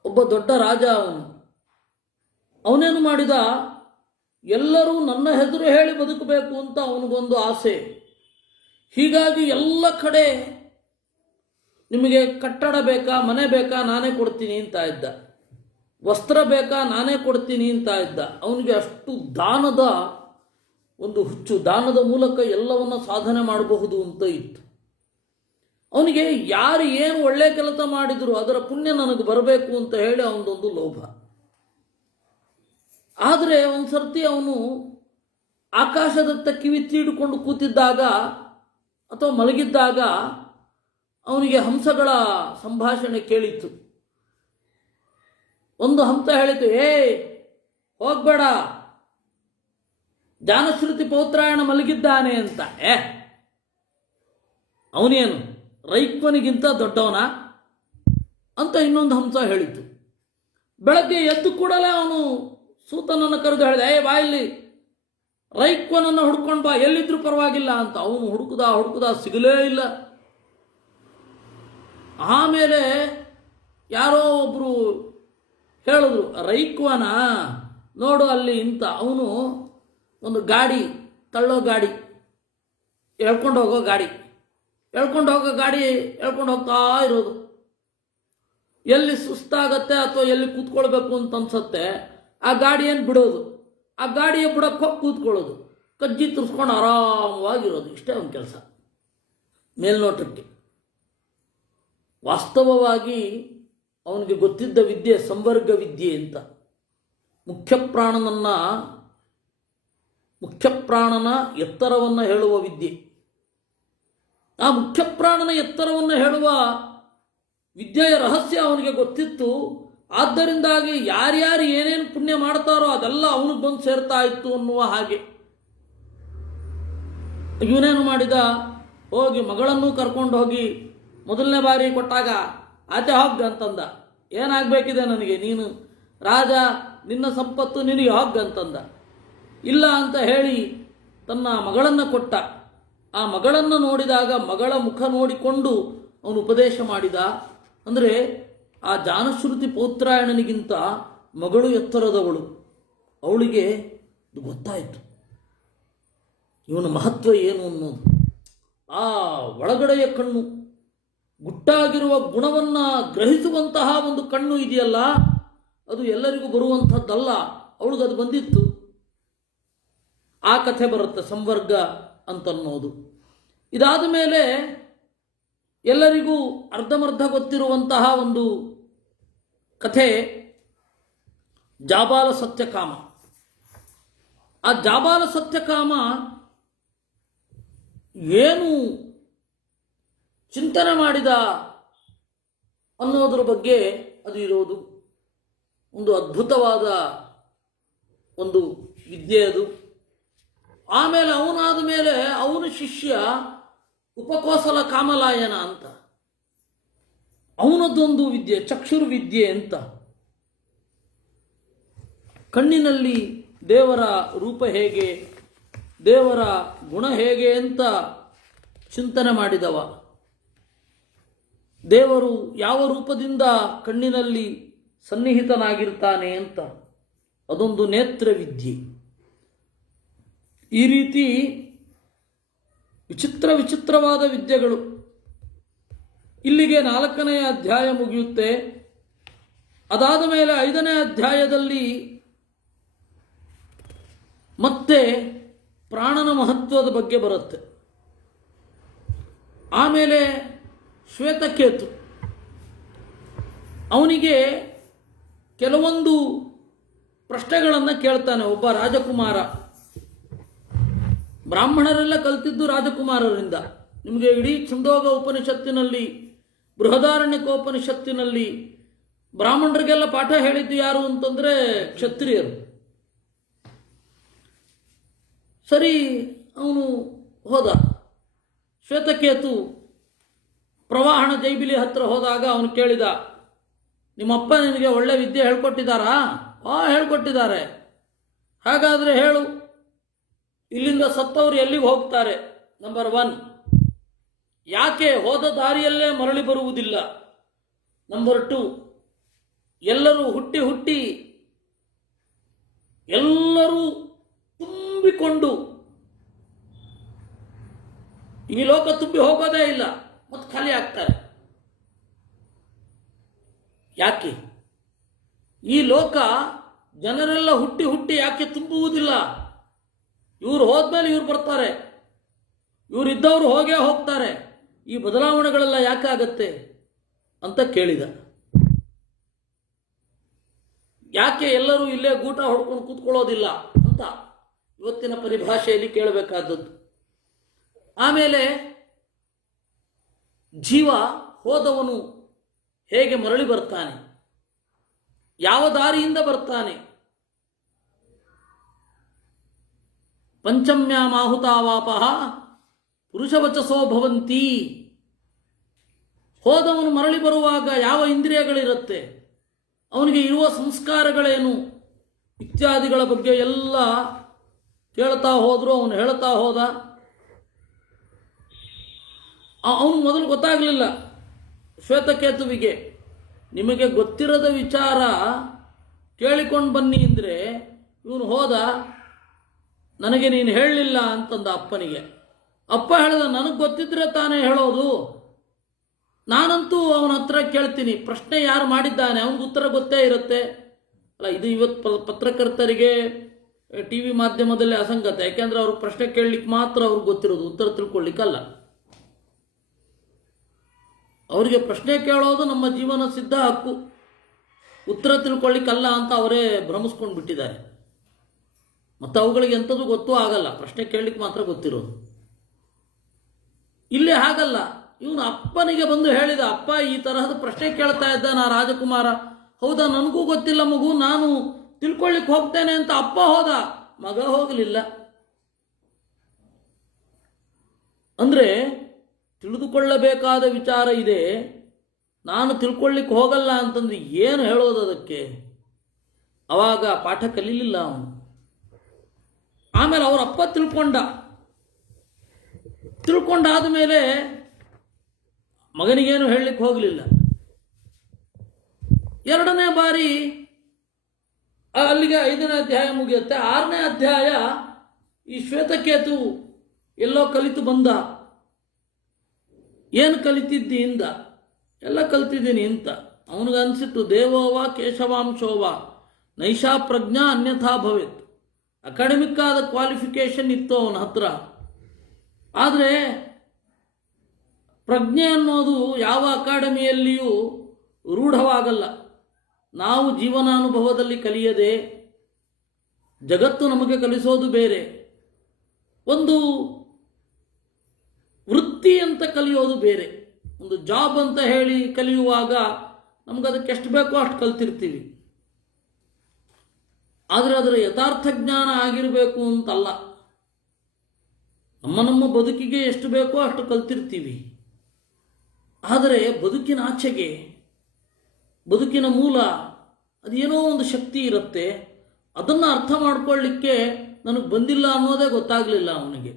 ಒಬ್ಬ ದೊಡ್ಡ ರಾಜ ಅವನೇನು ಮಾಡಿದ? ಎಲ್ಲರೂ ನನ್ನ ಹೆಸರು ಹೇಳಿ ಬದುಕಬೇಕು ಅಂತ ಅವನಿಗೊಂದು ಆಸೆ. ಹೀಗಾಗಿ ಎಲ್ಲ ಕಡೆ ನಿಮಗೆ ಕಟ್ಟಡ ಬೇಕಾ, ಮನೆ ಬೇಕಾ, ನಾನೇ ಕೊಡ್ತೀನಿ ಅಂತ ಇದ್ದ. ವಸ್ತ್ರ ಬೇಕಾ, ನಾನೇ ಕೊಡ್ತೀನಿ ಅಂತ ಇದ್ದ. ಅವನಿಗೆ ಅಷ್ಟು ದಾನದ ಒಂದು ಹುಚ್ಚು. ದಾನದ ಮೂಲಕ ಎಲ್ಲವನ್ನ ಸಾಧನೆ ಮಾಡಬಹುದು ಅಂತ ಇತ್ತು ಅವನಿಗೆ. ಯಾರು ಏನು ಒಳ್ಳೆ ಕೆಲಸ ಮಾಡಿದ್ರು ಅದರ ಪುಣ್ಯ ನನಗೆ ಬರಬೇಕು ಅಂತ ಹೇಳಿ ಅವನದೊಂದು ಲೋಭ. ಆದರೆ ಒಂದು ಸರ್ತಿ ಅವನು ಆಕಾಶದತ್ತ ಕಿವಿ ತೀಡಿಕೊಂಡು ಕೂತಿದ್ದಾಗ ಅಥವಾ ಮಲಗಿದ್ದಾಗ ಅವನಿಗೆ ಹಂಸಗಳ ಸಂಭಾಷಣೆ ಕೇಳಿತ್ತು. ಒಂದು ಹಂಸ ಹೇಳಿತು, ಹೋಗ್ಬೇಡ, ಜಾನಶ್ರುತಿ ಪೌತ್ರಾಯಣ ಮಲಗಿದ್ದಾನೆ ಅಂತ. ಅವನೇನು ರೈಕ್ವನಿಗಿಂತ ದೊಡ್ಡವನ ಅಂತ ಇನ್ನೊಂದು ಹಂಸ ಹೇಳಿತು. ಬೆಳಗ್ಗೆ ಎದ್ದು ಕೂಡಲೇ ಅವನು ಸೂತನನ್ನು ಕರೆದು ಹೇಳಿದ, ಬಾ ಇಲ್ಲಿ, ರೈಕ್ವನನ್ನು ಹುಡ್ಕೊಂಡು ಬಾ, ಎಲ್ಲಿದ್ರು ಪರವಾಗಿಲ್ಲ ಅಂತ. ಅವನು ಹುಡುಕುದ ಸಿಗಲೇ ಇಲ್ಲ. ಆಮೇಲೆ ಯಾರೋ ಒಬ್ರು ಹೇಳಿದ್ರು, ರೈಕ್ವನ ನೋಡು ಅಲ್ಲಿ ಇಂಥ ಅವನು ಒಂದು ಗಾಡಿ ತಳ್ಳೋ ಗಾಡಿ ಎಳ್ಕೊಂಡು ಹೋಗೋ ಗಾಡಿ ಎಳ್ಕೊಂಡು ಹೋಗ್ತಾ ಇರೋದು. ಎಲ್ಲಿ ಸುಸ್ತಾಗತ್ತೆ ಅಥವಾ ಎಲ್ಲಿ ಕೂತ್ಕೊಳ್ಬೇಕು ಅಂತ ಅನ್ಸತ್ತೆ ಆ ಗಾಡಿಯನ್ನು ಬಿಡೋದು, ಆ ಗಾಡಿಯ ಬುಡಕ್ಕೆ ಹೋಗಿ ಕೂತ್ಕೊಳ್ಳೋದು, ಕಜ್ಜಿ ತುರ್ಸ್ಕೊಂಡು ಆರಾಮವಾಗಿರೋದು. ಇಷ್ಟೇ ಒಂದು ಕೆಲಸ ಮೇಲ್ನೋಟಕ್ಕೆ. ವಾಸ್ತವವಾಗಿ ಅವನಿಗೆ ಗೊತ್ತಿದ್ದ ವಿದ್ಯೆ ಸಂವರ್ಗ ವಿದ್ಯೆ ಅಂತ. ಮುಖ್ಯಪ್ರಾಣನ ಎತ್ತರವನ್ನು ಹೇಳುವ ವಿದ್ಯೆ. ಆ ಮುಖ್ಯಪ್ರಾಣನ ಎತ್ತರವನ್ನು ಹೇಳುವ ವಿದ್ಯೆಯ ರಹಸ್ಯ ಅವನಿಗೆ ಗೊತ್ತಿತ್ತು. ಆದ್ದರಿಂದಾಗಿ ಯಾರ್ಯಾರು ಏನೇನು ಪುಣ್ಯ ಮಾಡ್ತಾರೋ ಅದೆಲ್ಲ ಅವನಿಗೆ ಬಂದು ಸೇರ್ತಾ ಇತ್ತು ಅನ್ನುವ ಹಾಗೆ. ಇವನೇನು ಮಾಡಿದ, ಹೋಗಿ ಮಗಳನ್ನು ಕರ್ಕೊಂಡು ಹೋಗಿ ಮೊದಲನೇ ಬಾರಿ ಕೊಟ್ಟಾಗ ಆಚೆ ಹೋಗ್ ಅಂತಂದ. ಏನಾಗಬೇಕಿದೆ ನನಗೆ, ನೀನು ರಾಜ, ನಿನ್ನ ಸಂಪತ್ತು ನಿನಗೆ ಹೋಗ್ ಅಂತಂದ. ಇಲ್ಲ ಅಂತ ಹೇಳಿ ತನ್ನ ಮಗಳನ್ನು ಕೊಟ್ಟ. ಆ ಮಗಳನ್ನು ನೋಡಿದಾಗ ಮಗಳ ಮುಖ ನೋಡಿಕೊಂಡು ಅವನು ಉಪದೇಶ ಮಾಡಿದ. ಅಂದರೆ ಆ ಜಾನಶ್ರುತಿ ಪೌತ್ರಾಯಣನಿಗಿಂತ ಮಗಳು ಎತ್ತರದವಳು. ಅವಳಿಗೆ ಗೊತ್ತಾಯಿತು ಇವನ ಮಹತ್ವ ಏನು ಅನ್ನೋದು. ಆ ಒಳಗಡೆಯ ಕಣ್ಣು, ಗುಟ್ಟಾಗಿರುವ ಗುಣವನ್ನು ಗ್ರಹಿಸುವಂತಹ ಒಂದು ಕಣ್ಣು ಇದೆಯಲ್ಲ, ಅದು ಎಲ್ಲರಿಗೂ ಬರುವಂಥದ್ದಲ್ಲ. ಅವಳಿಗದು ಬಂದಿತ್ತು. ಆ ಕಥೆ ಬರುತ್ತೆ ಸಂವರ್ಗ ಅಂತನ್ನೋದು. ಇದಾದ ಮೇಲೆ ಎಲ್ಲರಿಗೂ ಅರ್ಧಮರ್ಧ ಗೊತ್ತಿರುವಂತಹ ಒಂದು ಕಥೆ ಜಾಬಾಲ ಸತ್ಯಕಾಮ. ಆ ಜಾಬಾಲ ಸತ್ಯಕಾಮ ಏನು ಚಿಂತನೆ ಮಾಡಿದ ಅನ್ನೋದ್ರ ಬಗ್ಗೆ ಅದು ಇರೋದು. ಒಂದು ಅದ್ಭುತವಾದ ಒಂದು ವಿದ್ಯೆ ಅದು. ಆಮೇಲೆ ಅವನಾದ ಮೇಲೆ ಅವನ ಶಿಷ್ಯ ಉಪಕೋಸಲ ಕಾಮಲಾಯನ ಅಂತ, ಅವನದ್ದೊಂದು ವಿದ್ಯೆ ಚಕ್ಷುರ್ವಿದ್ಯೆ ಅಂತ. ಕಣ್ಣಿನಲ್ಲಿ ದೇವರ ರೂಪ ಹೇಗೆ, ದೇವರ ಗುಣ ಹೇಗೆ ಅಂತ ಚಿಂತನೆ ಮಾಡಿದವ. ದೇವರು ಯಾವ ರೂಪದಿಂದ ಕಣ್ಣಿನಲ್ಲಿ ಸನ್ನಿಹಿತನಾಗಿರ್ತಾನೆ ಅಂತ, ಅದೊಂದು ನೇತ್ರವಿದ್ಯೆ. ಈ ರೀತಿ ವಿಚಿತ್ರವಾದ ವಿದ್ಯೆಗಳು. ಇಲ್ಲಿಗೆ 4ನೇ ಅಧ್ಯಾಯ ಮುಗಿಯುತ್ತೆ. ಅದಾದ ಮೇಲೆ 5ನೇ ಅಧ್ಯಾಯದಲ್ಲಿ ಮತ್ತೆ ಪ್ರಾಣನ ಮಹತ್ವದ ಬಗ್ಗೆ ಬರುತ್ತೆ. ಆಮೇಲೆ ಶ್ವೇತಕೇತು, ಅವನಿಗೆ ಕೆಲವೊಂದು ಪ್ರಶ್ನೆಗಳನ್ನು ಕೇಳ್ತಾನೆ ಒಬ್ಬ ರಾಜಕುಮಾರ. ಬ್ರಾಹ್ಮಣರೆಲ್ಲ ಕಲ್ತಿದ್ದು ರಾಜಕುಮಾರರಿಂದ. ನಿಮಗೆ ಇಡೀ ಛಂದೋಗ ಉಪನಿಷತ್ತಿನಲ್ಲಿ, ಬೃಹದಾರಣ್ಯಕೋಪನಿಷತ್ತಿನಲ್ಲಿ ಬ್ರಾಹ್ಮಣರಿಗೆಲ್ಲ ಪಾಠ ಹೇಳಿದ್ದು ಯಾರು ಅಂತಂದರೆ ಕ್ಷತ್ರಿಯರು. ಸರಿ, ಅವನು ಹೋದ. ಶ್ವೇತಕೇತು ಪ್ರವಾಹಣ ಜೈಬಿಲಿ ಹತ್ರ ಹೋದಾಗ ಅವನು ಕೇಳಿದ, ನಿಮ್ಮಪ್ಪ ನಿನಗೆ ಒಳ್ಳೆ ವಿದ್ಯೆ ಹೇಳ್ಕೊಟ್ಟಿದ್ದಾರಾ? ಹೇಳ್ಕೊಟ್ಟಿದ್ದಾರೆ. ಹಾಗಾದರೆ ಹೇಳು, ಇಲ್ಲಿಂದ ಸತ್ತವರು ಎಲ್ಲಿಗೆ ಹೋಗ್ತಾರೆ? ನಂಬರ್ 1, ಯಾಕೆ ಹೋದ ದಾರಿಯಲ್ಲೇ ಮರಳಿ ಬರುವುದಿಲ್ಲ? ನಂಬರ್ 2, ಎಲ್ಲರೂ ಹುಟ್ಟಿ ಎಲ್ಲರೂ ತುಂಬಿಕೊಂಡು ಈ ಲೋಕ ತುಂಬಿ ಹೋಗೋದೇ ಇಲ್ಲ, ಮತ್ತೆ ಖಾಲಿ ಆಗ್ತಾರೆ. ಯಾಕೆ ಈ ಲೋಕ ಜನರೆಲ್ಲ ಹುಟ್ಟಿ ಯಾಕೆ ತುಂಬುವುದಿಲ್ಲ? ಇವ್ರು ಹೋದ್ಮೇಲೆ ಇವ್ರು ಬರ್ತಾರೆ, ಇವ್ರು ಇದ್ದವರು ಹೋಗೇ ಹೋಗ್ತಾರೆ. ಈ ಬದಲಾವಣೆಗಳೆಲ್ಲ ಯಾಕೆ ಆಗತ್ತೆ ಅಂತ ಕೇಳಿದ. ಯಾಕೆ ಎಲ್ಲರೂ ಇಲ್ಲೇ ಗೂಟ ಹೊಡ್ಕೊಂಡು ಕೂತ್ಕೊಳ್ಳೋದಿಲ್ಲ ಅಂತ ಇವತ್ತಿನ ಪರಿಭಾಷೆಯಲ್ಲಿ ಕೇಳಬೇಕಾದದ್ದು. ಆಮೇಲೆ ಜೀವ ಹೋದವನು ಹೇಗೆ ಮರಳಿ ಬರ್ತಾನೆ, ಯಾವ ದಾರಿಯಿಂದ ಬರ್ತಾನೆ? ಪಂಚಮ್ಯಾಮಾಹುತಾವಾಪಃ ಪುರುಷವಚಸೋ ಭವಂತಿ. ಹೋದವನು ಮರಳಿ ಬರುವಾಗ ಯಾವ ಇಂದ್ರಿಯಗಳಿರುತ್ತೆ, ಅವನಿಗೆ ಇರುವ ಸಂಸ್ಕಾರಗಳೇನು ಇತ್ಯಾದಿಗಳ ಬಗ್ಗೆ ಎಲ್ಲ ಕೇಳ್ತಾ ಹೋದ್ರು. ಅವನು ಹೇಳ್ತಾ ಹೋದ. ಅವನು ಮೊದಲು ಗೊತ್ತಾಗಲಿಲ್ಲ ಶ್ವೇತಕೇತುವಿಗೆ. ನಿಮಗೆ ಗೊತ್ತಿರದ ವಿಚಾರ ಕೇಳಿಕೊಂಡು ಬನ್ನಿ ಅಂದರೆ ಇವನು ಹೋದ, ನನಗೆ ನೀನು ಹೇಳಲಿಲ್ಲ ಅಂತಂದ ಅಪ್ಪನಿಗೆ. ಅಪ್ಪ ಹೇಳಿದ, ನನಗೆ ಗೊತ್ತಿದ್ರೆ ತಾನೇ ಹೇಳೋದು, ನಾನಂತೂ ಅವನ ಹತ್ರ ಕೇಳ್ತೀನಿ, ಪ್ರಶ್ನೆ ಯಾರು ಮಾಡಿದ್ದಾನೆ ಅವನಿಗೆ ಉತ್ತರ ಗೊತ್ತೇ ಇರುತ್ತೆ. ಅಲ್ಲ, ಇದು ಇವತ್ತು ಪತ್ರಕರ್ತರಿಗೆ ಟಿ ವಿ ಮಾಧ್ಯಮದಲ್ಲಿ ಅಸಂಗತ. ಯಾಕೆಂದ್ರೆ ಅವ್ರಿಗೆ ಪ್ರಶ್ನೆ ಕೇಳಲಿಕ್ಕೆ ಮಾತ್ರ ಅವ್ರಿಗೆ ಗೊತ್ತಿರೋದು, ಉತ್ತರ ತಿಳ್ಕೊಳ್ಳಿಕ್ಕಲ್ಲ. ಅವರಿಗೆ ಪ್ರಶ್ನೆ ಕೇಳೋದು ನಮ್ಮ ಜೀವನ ಸಿದ್ಧ ಹಕ್ಕು, ಉತ್ತರ ತಿಳ್ಕೊಳ್ಳಿಕ್ಕಲ್ಲ ಅಂತ ಅವರೇ ಭ್ರಮಿಸ್ಕೊಂಡು ಬಿಟ್ಟಿದ್ದಾರೆ. ಮತ್ತು ಅವುಗಳಿಗೆ ಎಂಥದ್ದು ಗೊತ್ತೂ ಆಗಲ್ಲ, ಪ್ರಶ್ನೆ ಕೇಳಲಿಕ್ಕೆ ಮಾತ್ರ ಗೊತ್ತಿರೋದು. ಇಲ್ಲಿ ಹಾಗಲ್ಲ, ಇವನು ಅಪ್ಪನಿಗೆ ಬಂದು ಹೇಳಿದ, ಅಪ್ಪ ಈ ತರಹದ ಪ್ರಶ್ನೆ ಕೇಳ್ತಾ ಇದ್ದ ನಾ ರಾಜಕುಮಾರ. ಹೌದಾ, ನನಗೂ ಗೊತ್ತಿಲ್ಲ ಮಗು, ನಾನು ತಿಳ್ಕೊಳ್ಳಿಕ್ಕೆ ಹೋಗ್ತೇನೆ ಅಂತ ಅಪ್ಪ ಹೋದ, ಮಗ ಹೋಗಲಿಲ್ಲ. ಅಂದರೆ ತಿಳಿದುಕೊಳ್ಳಬೇಕಾದ ವಿಚಾರ ಇದೆ, ನಾನು ತಿಳ್ಕೊಳ್ಳಿಕ್ಕೆ ಹೋಗಲ್ಲ ಅಂತಂದ್ರೆ ಏನು ಹೇಳೋದು ಅದಕ್ಕೆ? ಅವಾಗ ಪಾಠ ಕಲೀಲಿಲ್ಲ ಅವನು. ಆಮೇಲೆ ಅವರ ಅಪ್ಪ ತಿಳ್ಕೊಂಡಾದ ಮೇಲೆ ಮಗನಿಗೇನು ಹೇಳಲಿಕ್ಕೆ ಹೋಗಲಿಲ್ಲ. ಎರಡನೇ ಬಾರಿ ಅಲ್ಲಿಗೆ 5ನೇ ಅಧ್ಯಾಯ ಮುಗಿಯುತ್ತೆ. 6ನೇ ಅಧ್ಯಾಯ ಈ ಶ್ವೇತಕೇತು ಎಲ್ಲೋ ಕಲಿತು ಬಂದ. ಏನು ಕಲಿತಿದ್ದಿ ಇಂದ? ಎಲ್ಲ ಕಲ್ತಿದ್ದೀನಿ ಅಂತ. ಅವನಿಗನ್ಸಿತ್ತು, ದೇವೋವ ಕೇಶವಾಂಶೋವ ನೈಷಾ ಪ್ರಜ್ಞಾ ಅನ್ಯಥಾ ಭವೇತ್. ಅಕಾಡೆಮಿಕ್ ಆದ ಕ್ವಾಲಿಫಿಕೇಶನ್ ಇತ್ತು ಅವನ ಹತ್ರ. ಆದರೆ ಪ್ರಜ್ಞೆ ಅನ್ನೋದು ಯಾವ ಅಕಾಡೆಮಿಯಲ್ಲಿಯೂ ರೂಢವಾಗಲ್ಲ. ನಾವು ಜೀವನಾನುಭವದಲ್ಲಿ ಕಲಿಯದೆ, ಜಗತ್ತು ನಮಗೆ ಕಲಿಸೋದು ಬೇರೆ, ಒಂದು ವೃತ್ತಿ ಅಂತ ಕಲಿಯೋದು ಬೇರೆ. ಒಂದು ಜಾಬ್ ಅಂತ ಹೇಳಿ ಕಲಿಯುವಾಗ ನಮಗದಕ್ಕೆ ಎಷ್ಟು ಬೇಕೋ ಅಷ್ಟು ಕಲ್ತಿರ್ತೀವಿ. ಆದರೆ ಅದರ ಯಥಾರ್ಥ ಜ್ಞಾನ ಆಗಿರಬೇಕು ಅಂತಲ್ಲ. ನಮ್ಮ ಬದುಕಿಗೆ ಎಷ್ಟು ಬೇಕೋ ಅಷ್ಟು ಕಲ್ತಿರ್ತೀವಿ. ಆದರೆ ಬದುಕಿನ ಆಚೆಗೆ, ಬದುಕಿನ ಮೂಲ ಅದೇನೋ ಒಂದು ಶಕ್ತಿ ಇರುತ್ತೆ. ಅದನ್ನು ಅರ್ಥ ಮಾಡ್ಕೊಳ್ಳಿಕ್ಕೆ ನನಗೆ ಬಂದಿಲ್ಲ ಅನ್ನೋದೇ ಗೊತ್ತಾಗಲಿಲ್ಲ ಅವನಿಗೆ,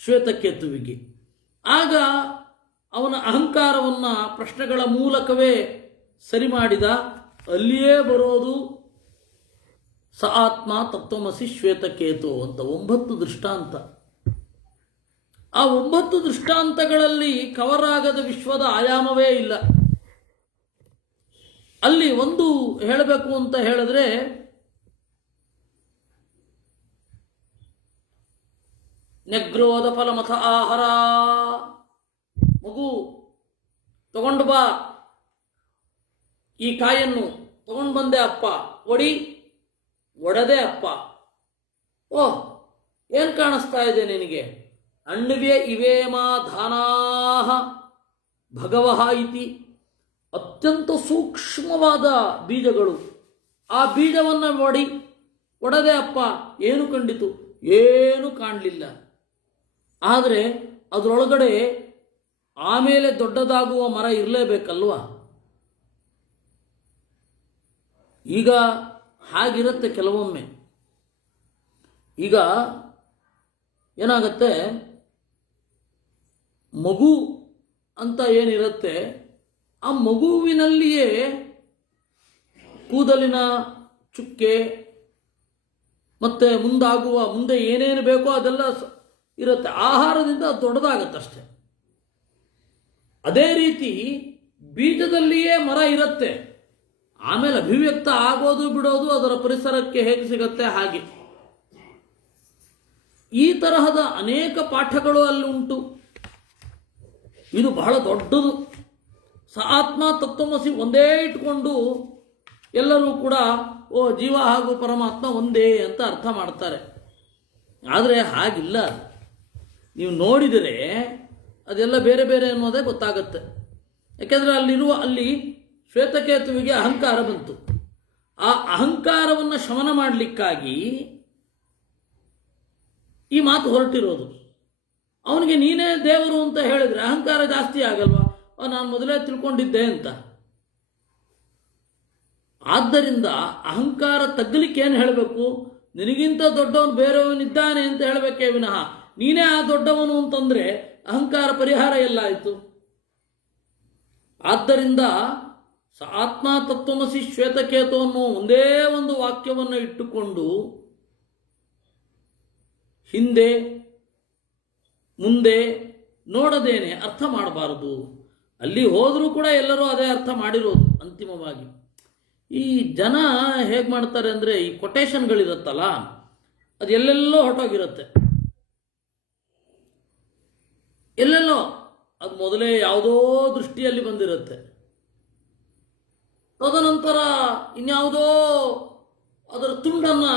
ಶ್ವೇತಕೇತುವಿಗೆ. ಆಗ ಅವನ ಅಹಂಕಾರವನ್ನು ಪ್ರಶ್ನೆಗಳ ಮೂಲಕವೇ ಸರಿ ಮಾಡಿದ. ಅಲ್ಲಿಯೇ ಬರೋದು ಸ ಆತ್ಮ ತತ್ವಮಸಿ ಶ್ವೇತಕೇತು ಅಂತ 9 ದೃಷ್ಟಾಂತ. ಆ 9 ದೃಷ್ಟಾಂತಗಳಲ್ಲಿ ಕವರ್ ಆಗದ ವಿಶ್ವದ ಆಯಾಮವೇ ಇಲ್ಲ. ಅಲ್ಲಿ ಒಂದು ಹೇಳಬೇಕು ಅಂತ ಹೇಳಿದ್ರೆ, ನೆಗ್ರೋಧ ಫಲಮಥ ಆಹಾರ. ಮಗು ತಗೊಂಡು ಬಾ, ಈ ಕಾಯನ್ನು ತಗೊಂಡು ಬಂದೆ ಅಪ್ಪ, ಒಡದೆ ಅಪ್ಪ. ಓಹ್, ಏನು ಕಾಣಿಸ್ತಾ ಇದೆ ನಿನಗೆ? ಅಣ್ವೇ ಇವೇಮಾ ಧಾನಾಹ ಭಗವಃ ಇತಿ. ಅತ್ಯಂತ ಸೂಕ್ಷ್ಮವಾದ ಬೀಜಗಳು. ಆ ಬೀಜವನ್ನು ಒಡದೆ ಅಪ್ಪ. ಏನು ಕಂಡಿತು? ಏನು ಕಾಣಲಿಲ್ಲ. ಆದರೆ ಅದರೊಳಗಡೆ ಆಮೇಲೆ ದೊಡ್ಡದಾಗುವ ಮರ ಇರಲೇಬೇಕಲ್ವ? ಈಗ ಹಾಗಿರುತ್ತೆ ಕೆಲವೊಮ್ಮೆ. ಈಗ ಏನಾಗತ್ತೆ, ಮಗು ಅಂತ ಏನಿರುತ್ತೆ, ಆ ಮಗುವಿನಲ್ಲಿಯೇ ಕೂದಲಿನ ಚುಕ್ಕೆ ಮತ್ತು ಮುಂದೆ ಏನೇನು ಬೇಕೋ ಅದೆಲ್ಲ ಇರುತ್ತೆ. ಆಹಾರದಿಂದ ಅದು ದೊಡ್ಡದಾಗತ್ತಷ್ಟೆ. ಅದೇ ರೀತಿ ಬೀಜದಲ್ಲಿಯೇ ಮರ ಇರುತ್ತೆ. ಆಮೇಲೆ ಅಭಿವ್ಯಕ್ತ ಆಗೋದು ಬಿಡೋದು ಅದರ ಪರಿಸರಕ್ಕೆ ಹೇಗೆ ಸಿಗತ್ತೆ ಹಾಗೆ. ಈ ತರಹದ ಅನೇಕ ಪಾಠಗಳು ಅಲ್ಲಿ ಉಂಟು. ಇದು ಬಹಳ ದೊಡ್ಡದು. ಸ ಆತ್ಮ ತತ್ವಮಸಿ ಒಂದೇ ಇಟ್ಕೊಂಡು ಎಲ್ಲರೂ ಕೂಡ ಜೀವ ಹಾಗೂ ಪರಮಾತ್ಮ ಒಂದೇ ಅಂತ ಅರ್ಥ ಮಾಡ್ತಾರೆ. ಆದರೆ ಹಾಗಿಲ್ಲ. ನೀವು ನೋಡಿದರೆ ಅದೆಲ್ಲ ಬೇರೆ ಬೇರೆ ಅನ್ನೋದೇ ಗೊತ್ತಾಗುತ್ತೆ. ಯಾಕೆಂದರೆ ಅಲ್ಲಿ ಶ್ವೇತಕೇತುವಿಗೆ ಅಹಂಕಾರ ಬಂತು. ಆ ಅಹಂಕಾರವನ್ನು ಶಮನ ಮಾಡಲಿಕ್ಕಾಗಿ ಈ ಮಾತು ಹೊರಟಿರೋದು. ಅವನಿಗೆ ನೀನೇ ದೇವರು ಅಂತ ಹೇಳಿದ್ರೆ ಅಹಂಕಾರ ಜಾಸ್ತಿ ಆಗಲ್ವಾ? ನಾನು ಮೊದಲೇ ತಿಳ್ಕೊಂಡಿದ್ದೆ ಅಂತ. ಆದ್ದರಿಂದ ಅಹಂಕಾರ ತಗ್ಗಲಿಕ್ಕೆ ಏನು ಹೇಳಬೇಕು? ನಿನಗಿಂತ ದೊಡ್ಡವನು ಬೇರೆಯವನಿದ್ದಾನೆ ಅಂತ ಹೇಳಬೇಕೇ ವಿನಃ ನೀನೇ ಆ ದೊಡ್ಡವನು ಅಂತಂದರೆ ಅಹಂಕಾರ ಪರಿಹಾರ ಎಲ್ಲಾಯಿತು. ಆದ್ದರಿಂದ ಆತ್ಮ ತತ್ವಮಸಿ ಶ್ವೇತಕೇತು ಅನ್ನೋ ಒಂದೇ ಒಂದು ವಾಕ್ಯವನ್ನು ಇಟ್ಟುಕೊಂಡು ಹಿಂದೆ ಮುಂದೆ ನೋಡದೇನೆ ಅರ್ಥ ಮಾಡಬಾರದು. ಅಲ್ಲಿ ಹೋದರೂ ಕೂಡ ಎಲ್ಲರೂ ಅದೇ ಅರ್ಥ ಮಾಡಿರೋದು ಅಂತಿಮವಾಗಿ. ಈ ಜನ ಹೇಗೆ ಮಾಡ್ತಾರೆ ಅಂದರೆ, ಈ ಕೊಟೇಶನ್ಗಳಿರುತ್ತಲ್ಲ, ಅದು ಎಲ್ಲೆಲ್ಲೋ ಹೊರಟೋಗಿರುತ್ತೆ, ಎಲ್ಲೆಲ್ಲೋ ಅದು ಮೊದಲೇ ಯಾವುದೋ ದೃಷ್ಟಿಯಲ್ಲಿ ಬಂದಿರುತ್ತೆ, ತದನಂತರ ಇನ್ಯಾವುದೋ ಅದರ ತುಂಡನ್ನು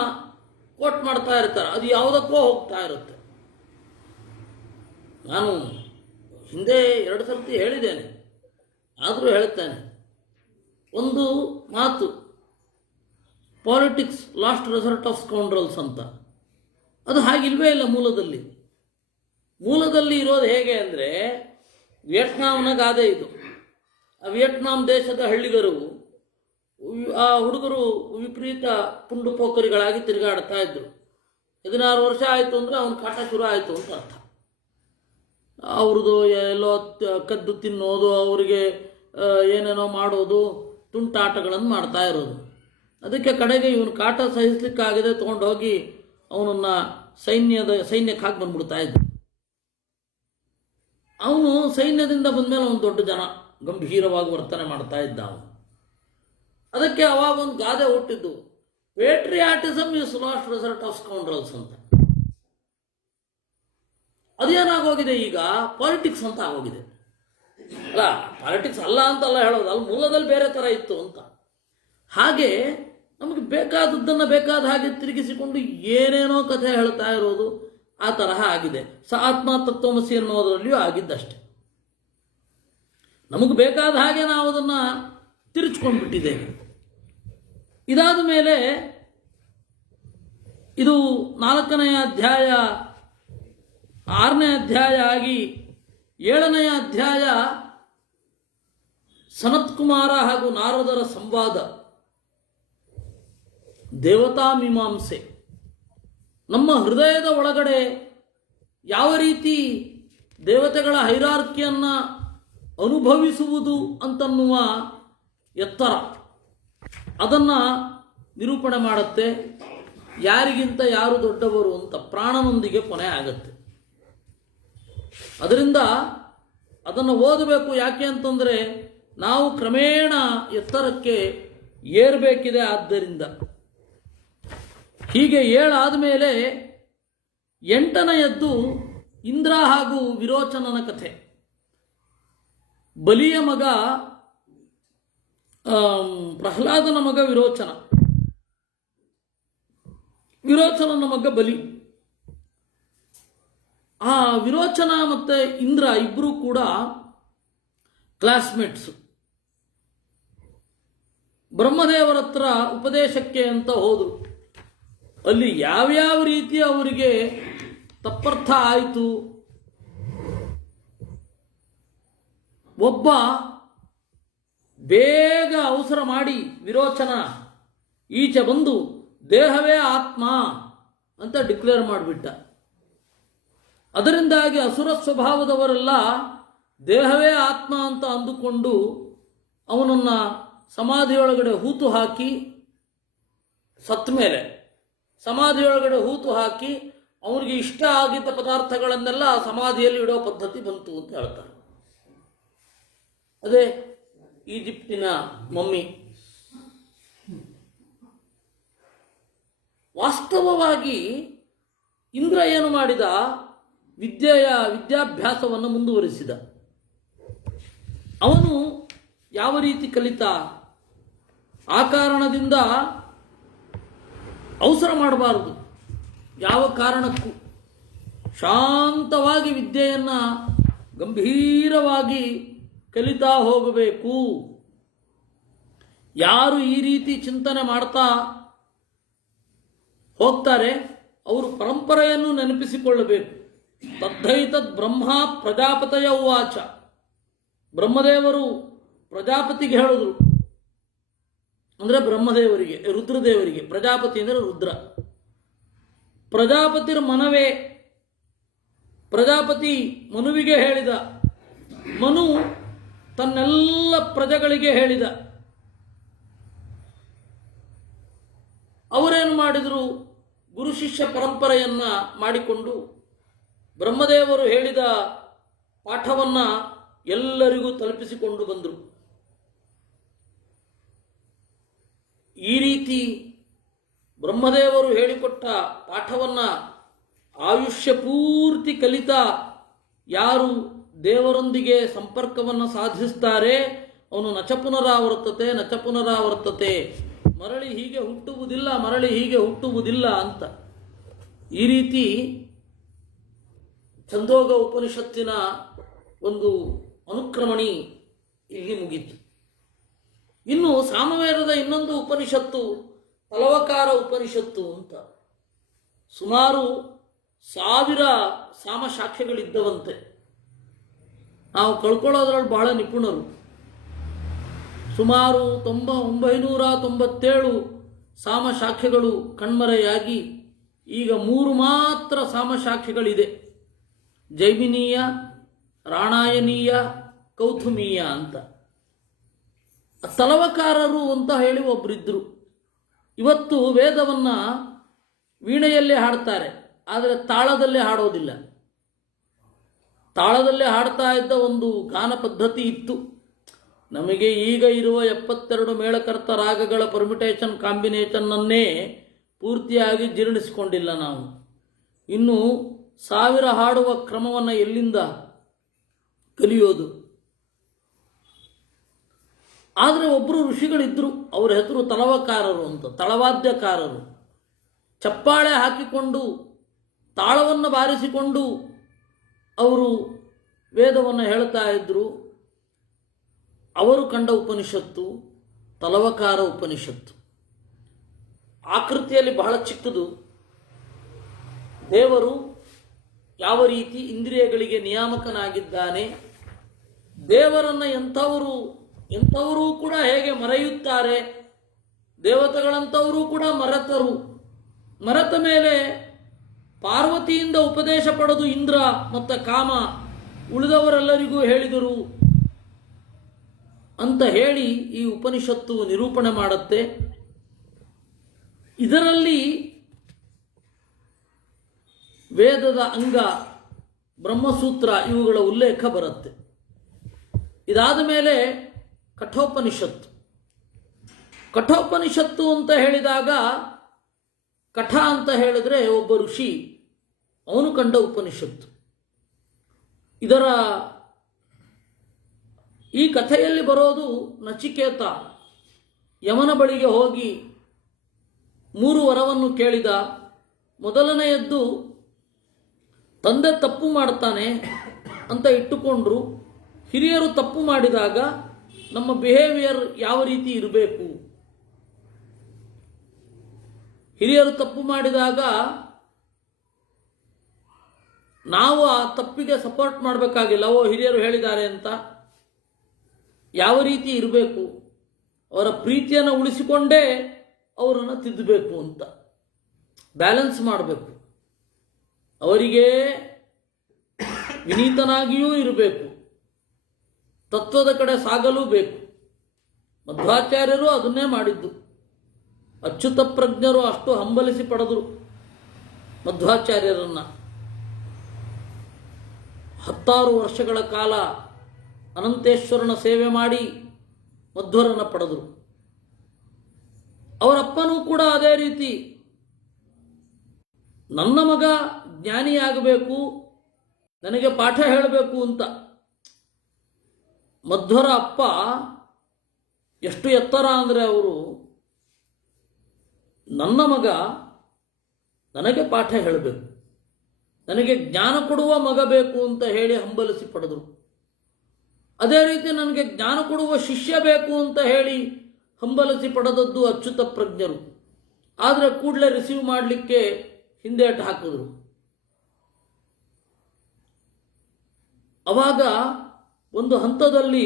ಕೋಟ್ ಮಾಡ್ತಾ ಇರ್ತಾರೆ, ಅದು ಯಾವುದಕ್ಕೋ ಹೋಗ್ತಾ ಇರುತ್ತೆ. ನಾನು ಹಿಂದೆ 2 ಸರ್ತಿ ಹೇಳಿದ್ದೇನೆ, ಆದರೂ ಹೇಳ್ತೇನೆ. ಒಂದು ಮಾತು, politics last resort of scoundrels ಅಂತ. ಅದು ಹಾಗಿಲ್ವೇ ಇಲ್ಲ. ಮೂಲದಲ್ಲಿ ಇರೋದು ಹೇಗೆ ಅಂದರೆ, ವಿಯೆಟ್ನಾಂನ ಗಾದೆ ಇದು. ಆ ವಿಯೆಟ್ನಾಂ ದೇಶದ ಹಳ್ಳಿಗರು, ಆ ಹುಡುಗರು ವಿಪರೀತ ಪುಂಡು ಪೋಖರಿಗಳಾಗಿ ತಿರುಗಾಡ್ತಾ ಇದ್ರು. 16 ವರ್ಷ ಆಯಿತು ಅಂದರೆ ಅವನ ಕಾಟ ಶುರು ಆಯಿತು ಅಂತ ಅರ್ಥ. ಅವ್ರದ್ದು ಎಲ್ಲೋ ಕದ್ದು ತಿನ್ನೋದು, ಅವರಿಗೆ ಏನೇನೋ ಮಾಡೋದು, ತುಂಟಾಟಗಳನ್ನು ಮಾಡ್ತಾ ಇರೋದು. ಅದಕ್ಕೆ ಕಡೆಗೆ ಇವನು ಕಾಟ ಸಹಿಸ್ಲಿಕ್ಕಾಗದೆ ತೊಗೊಂಡೋಗಿ ಅವನನ್ನು ಸೈನ್ಯಕ್ಕೆ ಹಾಕಿ ಬಂದ್ಬಿಡ್ತಾ ಇದ್ದ. ಅವನು ಸೈನ್ಯದಿಂದ ಬಂದಮೇಲೆ ಅವನು ದೊಡ್ಡ ಜನ, ಗಂಭೀರವಾಗಿ ವರ್ತನೆ ಮಾಡ್ತಾ ಇದ್ದ ಅವನು. ಅದಕ್ಕೆ ಅವಾಗ ಒಂದು ಗಾದೆ ಹುಟ್ಟಿದ್ದು, patriotism is last resort of scoundrels ಅಂತ. ಅದೇನಾಗೋಗಿದೆ ಈಗ, ಪಾಲಿಟಿಕ್ಸ್ ಅಂತ ಆಗೋಗಿದೆ. ಅಲ್ಲ, ಪಾಲಿಟಿಕ್ಸ್ ಅಲ್ಲ ಅಂತಲ್ಲ ಹೇಳೋದು, ಅಲ್ಲಿ ಮೂಲದಲ್ಲಿ ಬೇರೆ ಥರ ಇತ್ತು ಅಂತ. ಹಾಗೆ ನಮಗೆ ಬೇಕಾದದ್ದನ್ನು ಬೇಕಾದ ಹಾಗೆ ತಿರುಗಿಸಿಕೊಂಡು ಏನೇನೋ ಕಥೆ ಹೇಳ್ತಾ ಇರೋದು ಆ ತರಹ ಆಗಿದೆ. ಆತ್ಮ ತತ್ವಮಸಿ ಅನ್ನೋದರಲ್ಲಿಯೂ ಆಗಿದ್ದಷ್ಟೆ. ನಮಗೆ ಬೇಕಾದ ಹಾಗೆ ನಾವು ಅದನ್ನು ತಿರುಚ್ಕೊಂಡ್ಬಿಟ್ಟಿದ್ದೇವೆ. ಇದಾದ ಮೇಲೆ ಇದು 4ನೇ ಅಧ್ಯಾಯ, 6ನೇ ಅಧ್ಯಾಯ ಆಗಿ 7ನೇ ಅಧ್ಯಾಯ ಸನತ್ಕುಮಾರ ಹಾಗೂ ನಾರದರ ಸಂವಾದ, ದೇವತಾ ಮೀಮಾಂಸೆ. ನಮ್ಮ ಹೃದಯದ ಒಳಗಡೆ ಯಾವ ರೀತಿ ದೇವತೆಗಳ ಹೈರಾರ್ಕಿಯನ್ನು ಅನುಭವಿಸುವುದು ಅಂತನ್ನುವ ಎತ್ತರ, ಅದನ್ನು ನಿರೂಪಣೆ ಮಾಡುತ್ತೆ. ಯಾರಿಗಿಂತ ಯಾರು ದೊಡ್ಡವರು ಅಂತ ಪ್ರಾಣನೊಂದಿಗೆ ಕೊನೆ ಆಗುತ್ತೆ. ಅದರಿಂದ ಅದನ್ನು ಓದಬೇಕು. ಯಾಕೆ ಅಂತಂದರೆ ನಾವು ಕ್ರಮೇಣ ಎತ್ತರಕ್ಕೆ ಏರಬೇಕಿದೆ. ಆದ್ದರಿಂದ ಹೀಗೆ 7 ಆದಮೇಲೆ 8ನೆಯದ್ದು ಇಂದ್ರ ಹಾಗೂ ವಿರೋಚನನ ಕಥೆ. ಬಲಿಯ ಮಗ ಪ್ರಹ್ಲಾದನ ಮಗ ವಿರೋಚನನ ಮಗ ಬಲಿ. ಆ ವಿರೋಚನ ಮತ್ತು ಇಂದ್ರ ಇಬ್ಬರೂ ಕೂಡ ಕ್ಲಾಸ್ಮೇಟ್ಸು. ಬ್ರಹ್ಮದೇವರ ಹತ್ರ ಉಪದೇಶಕ್ಕೆ ಅಂತ ಹೋದರು. ಅಲ್ಲಿ ಯಾವ್ಯಾವ ರೀತಿ ಅವರಿಗೆ ತಪ್ಪರ್ಥ ಆಯಿತು. ಒಬ್ಬ ಬೇಗ ಅವಸರ ಮಾಡಿ ವಿರೋಚನ ಈಚೆ ಬಂದು ದೇಹವೇ ಆತ್ಮ ಅಂತ ಡಿಕ್ಲೇರ್ ಮಾಡಿಬಿಟ್ಟ. ಅದರಿಂದಾಗಿ ಅಸುರ ಸ್ವಭಾವದವರೆಲ್ಲ ದೇಹವೇ ಆತ್ಮ ಅಂತ ಅಂದುಕೊಂಡು ಅವನನ್ನು ಸಮಾಧಿಯೊಳಗಡೆ ಹೂತು ಹಾಕಿ, ಸತ್ತ ಮೇಲೆ ಸಮಾಧಿಯೊಳಗಡೆ ಹೂತು ಹಾಕಿ ಅವನಿಗೆ ಇಷ್ಟ ಆಗಿದ್ದ ಪದಾರ್ಥಗಳನ್ನೆಲ್ಲ ಸಮಾಧಿಯಲ್ಲಿ ಇಡೋ ಪದ್ಧತಿ ಬಂತು ಅಂತ ಹೇಳ್ತಾರೆ. ಅದೇ ಈಜಿಪ್ಟಿನ ಮಮ್ಮಿ. ವಾಸ್ತವವಾಗಿ ಇಂದ್ರ ಏನು ಮಾಡಿದ, ವಿದ್ಯಾಭ್ಯಾಸವನ್ನು ಮುಂದುವರಿಸಿದ. ಅವನು ಯಾವ ರೀತಿ ಕಲಿತ, ಆ ಕಾರಣದಿಂದ ಅವಸರ ಮಾಡಬಾರದು. ಯಾವ ಕಾರಣಕ್ಕೂ ಶಾಂತವಾಗಿ ವಿದ್ಯೆಯನ್ನು ಗಂಭೀರವಾಗಿ ಕಲಿತಾ ಹೋಗಬೇಕು. ಯಾರು ಈ ರೀತಿ ಚಿಂತನೆ ಮಾಡ್ತಾ ಹೋಗ್ತಾರೆ ಅವರು ಪರಂಪರೆಯನ್ನು ನೆನಪಿಸಿಕೊಳ್ಳಬೇಕು. ತದ್ಧೈತದ್ ಬ್ರಹ್ಮ ಪ್ರಜಾಪತಯ ಉವಾಚ. ಬ್ರಹ್ಮದೇವರು ಪ್ರಜಾಪತಿಗೆ ಹೇಳಿದ್ರು, ಅಂದರೆ ಬ್ರಹ್ಮದೇವರಿಗೆ, ರುದ್ರದೇವರಿಗೆ. ಪ್ರಜಾಪತಿ ಅಂದರೆ ರುದ್ರ. ಪ್ರಜಾಪತಿರ ಮನವೇ. ಪ್ರಜಾಪತಿ ಮನುವಿಗೆ ಹೇಳಿದ, ಮನು ತನ್ನೆಲ್ಲ ಪ್ರಜೆಗಳಿಗೆ ಹೇಳಿದ. ಅವರೇನು ಮಾಡಿದರು, ಗುರು ಶಿಷ್ಯ ಪರಂಪರೆಯನ್ನು ಮಾಡಿಕೊಂಡು ಬ್ರಹ್ಮದೇವರು ಹೇಳಿದ ಪಾಠವನ್ನು ಎಲ್ಲರಿಗೂ ತಲುಪಿಸಿಕೊಂಡು ಬಂದರು. ಈ ರೀತಿ ಬ್ರಹ್ಮದೇವರು ಹೇಳಿಕೊಟ್ಟ ಪಾಠವನ್ನು ಆಯುಷ್ಯ ಪೂರ್ತಿ ಕಲಿತ ಯಾರು ದೇವರೊಂದಿಗೆ ಸಂಪರ್ಕವನ್ನು ಸಾಧಿಸ್ತಾರೆ ಅವನು ನಚಪುನರಾವರ್ತತೆ ಮರಳಿ ಹೀಗೆ ಹುಟ್ಟುವುದಿಲ್ಲ ಅಂತ. ಈ ರೀತಿ ಛಂದೋಗ ಉಪನಿಷತ್ತಿನ ಒಂದು ಅನುಕ್ರಮಣಿ ಇಲ್ಲಿ ಮುಗೀತು. ಇನ್ನು ಸಾಮವೇದದ ಇನ್ನೊಂದು ಉಪನಿಷತ್ತು ತಲವಕಾರ ಉಪನಿಷತ್ತು ಅಂತ. ಸುಮಾರು 1000 ಸಾಮಶಾಖೆಗಳಿದ್ದವಂತೆ. ನಾವು ಕಳ್ಕೊಳ್ಳೋದ್ರಲ್ಲಿ ಬಹಳ ನಿಪುಣರು. ಸುಮಾರು 997 ಸಾಮಶಾಖೆಗಳು ಕಣ್ಮರೆಯಾಗಿ ಈಗ 3 ಮಾತ್ರ ಸಾಮಶಾಖೆಗಳಿದೆ. ಜೈಮಿನೀಯ, ರಾಣಾಯನೀಯ, ಕೌಥುಮೀಯ ಅಂತ. ತಲವಕಾರರು ಅಂತ ಹೇಳಿ ಒಬ್ಬರಿದ್ದರು. ಇವತ್ತು ವೇದವನ್ನು ವೀಣೆಯಲ್ಲೇ ಹಾಡ್ತಾರೆ, ಆದರೆ ತಾಳದಲ್ಲೇ ಹಾಡೋದಿಲ್ಲ. ತಾಳದಲ್ಲೇ ಹಾಡ್ತಾ ಇದ್ದ ಒಂದು ಗಾನ ಪದ್ಧತಿ ಇತ್ತು. ನಮಗೆ ಈಗ ಇರುವ 72 ಮೇಳಕರ್ತ ರಾಗಗಳ ಪರ್ಮಿಟೇಷನ್ ಕಾಂಬಿನೇಷನ್ನನ್ನೇ ಪೂರ್ತಿಯಾಗಿ ಜೀರ್ಣಿಸಿಕೊಂಡಿಲ್ಲ ನಾವು. ಇನ್ನು 1000 ಹಾಡುವ ಕ್ರಮವನ್ನು ಎಲ್ಲಿಂದ ಕಲಿಯೋದು? ಆದರೆ ಒಬ್ಬರು ಋಷಿಗಳಿದ್ದರು, ಅವರ ಹೆಸರು ತಲವಕಾರರು ಅಂತ, ತಳವಾದ್ಯಕಾರರು. ಚಪ್ಪಾಳೆ ಹಾಕಿಕೊಂಡು ತಾಳವನ್ನು ಬಾರಿಸಿಕೊಂಡು ಅವರು ವೇದವನ್ನು ಹೇಳ್ತಾ ಇದ್ದರು. ಅವರು ಕಂಡ ಉಪನಿಷತ್ತು ತಲವಕಾರ ಉಪನಿಷತ್ತು. ಆಕೃತಿಯಲ್ಲಿ ಬಹಳ ಚಿಕ್ಕದು. ದೇವರು ಯಾವ ರೀತಿ ಇಂದ್ರಿಯಗಳಿಗೆ ನಿಯಾಮಕನಾಗಿದ್ದಾನೆ, ದೇವರನ್ನು ಎಂಥವರು ಕೂಡ ಹೇಗೆ ಮರೆಯುತ್ತಾರೆ, ದೇವತೆಗಳಂಥವರು ಕೂಡ ಮರೆತ ಮೇಲೆ ಪಾರ್ವತಿಯಿಂದ ಉಪದೇಶ ಪಡೆದು ಇಂದ್ರ ಮತ್ತು ಕಾಮ ಉಳಿದವರೆಲ್ಲರಿಗೂ ಹೇಳಿದರು ಅಂತ ಹೇಳಿ ಈ ಉಪನಿಷತ್ತು ನಿರೂಪಣೆ ಮಾಡುತ್ತೆ. ಇದರಲ್ಲಿ ವೇದದ ಅಂಗ, ಬ್ರಹ್ಮಸೂತ್ರ ಇವುಗಳ ಉಲ್ಲೇಖ ಬರುತ್ತೆ. ಇದಾದ ಮೇಲೆ ಕಠೋಪನಿಷತ್ತು ಅಂತ ಹೇಳಿದಾಗ, ಕಠ ಅಂತ ಹೇಳಿದ್ರೆ ಒಬ್ಬ ಋಷಿ, ಅವನು ಕಂಡ ಉಪನಿಷತ್ತು. ಈ ಕಥೆಯಲ್ಲಿ ಬರೋದು ನಚಿಕೇತ ಯಮನ ಬಳಿಗೆ ಹೋಗಿ 3 ವರವನ್ನು ಕೇಳಿದ. ಮೊದಲನೆಯದ್ದು ತಂದೆ ತಪ್ಪು ಮಾಡ್ತಾನೆ ಅಂತ ಇಟ್ಟುಕೊಂಡ್ರು. ಹಿರಿಯರು ತಪ್ಪು ಮಾಡಿದಾಗ ನಮ್ಮ ಬಿಹೇವಿಯರ್ ಯಾವ ರೀತಿ ಇರಬೇಕು, ಹಿರಿಯರು ತಪ್ಪು ಮಾಡಿದಾಗ ನಾವು ಆ ತಪ್ಪಿಗೆ ಸಪೋರ್ಟ್ ಮಾಡಬೇಕಾಗಿಲ್ಲ. ಹಿರಿಯರು ಹೇಳಿದ್ದಾರೆ ಅಂತ ಯಾವ ರೀತಿ ಇರಬೇಕು, ಅವರ ಪ್ರೀತಿಯನ್ನು ಉಳಿಸಿಕೊಂಡೇ ಅವರನ್ನು ತಿದ್ದಬೇಕು ಅಂತ ಬ್ಯಾಲೆನ್ಸ್ ಮಾಡಬೇಕು. ಅವರಿಗೆ ವಿನೀತನಾಗಿಯೂ ಇರಬೇಕು, ತತ್ವದ ಕಡೆ ಸಾಗಲೂ ಬೇಕು. ಮಧ್ವಾಚಾರ್ಯರು ಅದನ್ನೇ ಮಾಡಿದ್ದು. ಅಚ್ಯುತ ಪ್ರಜ್ಞರು ಅಷ್ಟು ಹಂಬಲಿಸಿ ಪಡೆದರು ಮಧ್ವಾಚಾರ್ಯರನ್ನು. 16 ವರ್ಷಗಳ ಕಾಲ ಅನಂತೇಶ್ವರನ ಸೇವೆ ಮಾಡಿ ಮಧ್ವರನ್ನು ಪಡೆದರು. ಅವರಪ್ಪನೂ ಕೂಡ ಅದೇ ರೀತಿ, ನನ್ನ ಮಗ ಜ್ಞಾನಿಯಾಗಬೇಕು, ನನಗೆ ಪಾಠ ಹೇಳಬೇಕು ಅಂತ. ಮಧ್ವರ ಅಪ್ಪ ಎಷ್ಟು ಎತ್ತರ ಅಂದರೆ ಅವರು, ನನ್ನ ಮಗ ನನಗೆ ಪಾಠ ಹೇಳಬೇಕು, ನನಗೆ ಜ್ಞಾನ ಕೊಡುವ ಮಗ ಬೇಕು ಅಂತ ಹೇಳಿ ಹಂಬಲಿಸಿ ಪಡೆದರು. ಅದೇ ರೀತಿ ನನಗೆ ಜ್ಞಾನ ಕೊಡುವ ಶಿಷ್ಯ ಬೇಕು ಅಂತ ಹೇಳಿ ಹಂಬಲಿಸಿ ಪಡೆದದ್ದು ಅಚ್ಯುತ ಪ್ರಜ್ಞರು. ಆದರೆ ಕೂಡಲೇ ರಿಸೀವ್ ಮಾಡಲಿಕ್ಕೆ ಹಿಂದೇಟು ಹಾಕಿದ್ರು. ಅವಾಗ ಒಂದು ಹಂತದಲ್ಲಿ,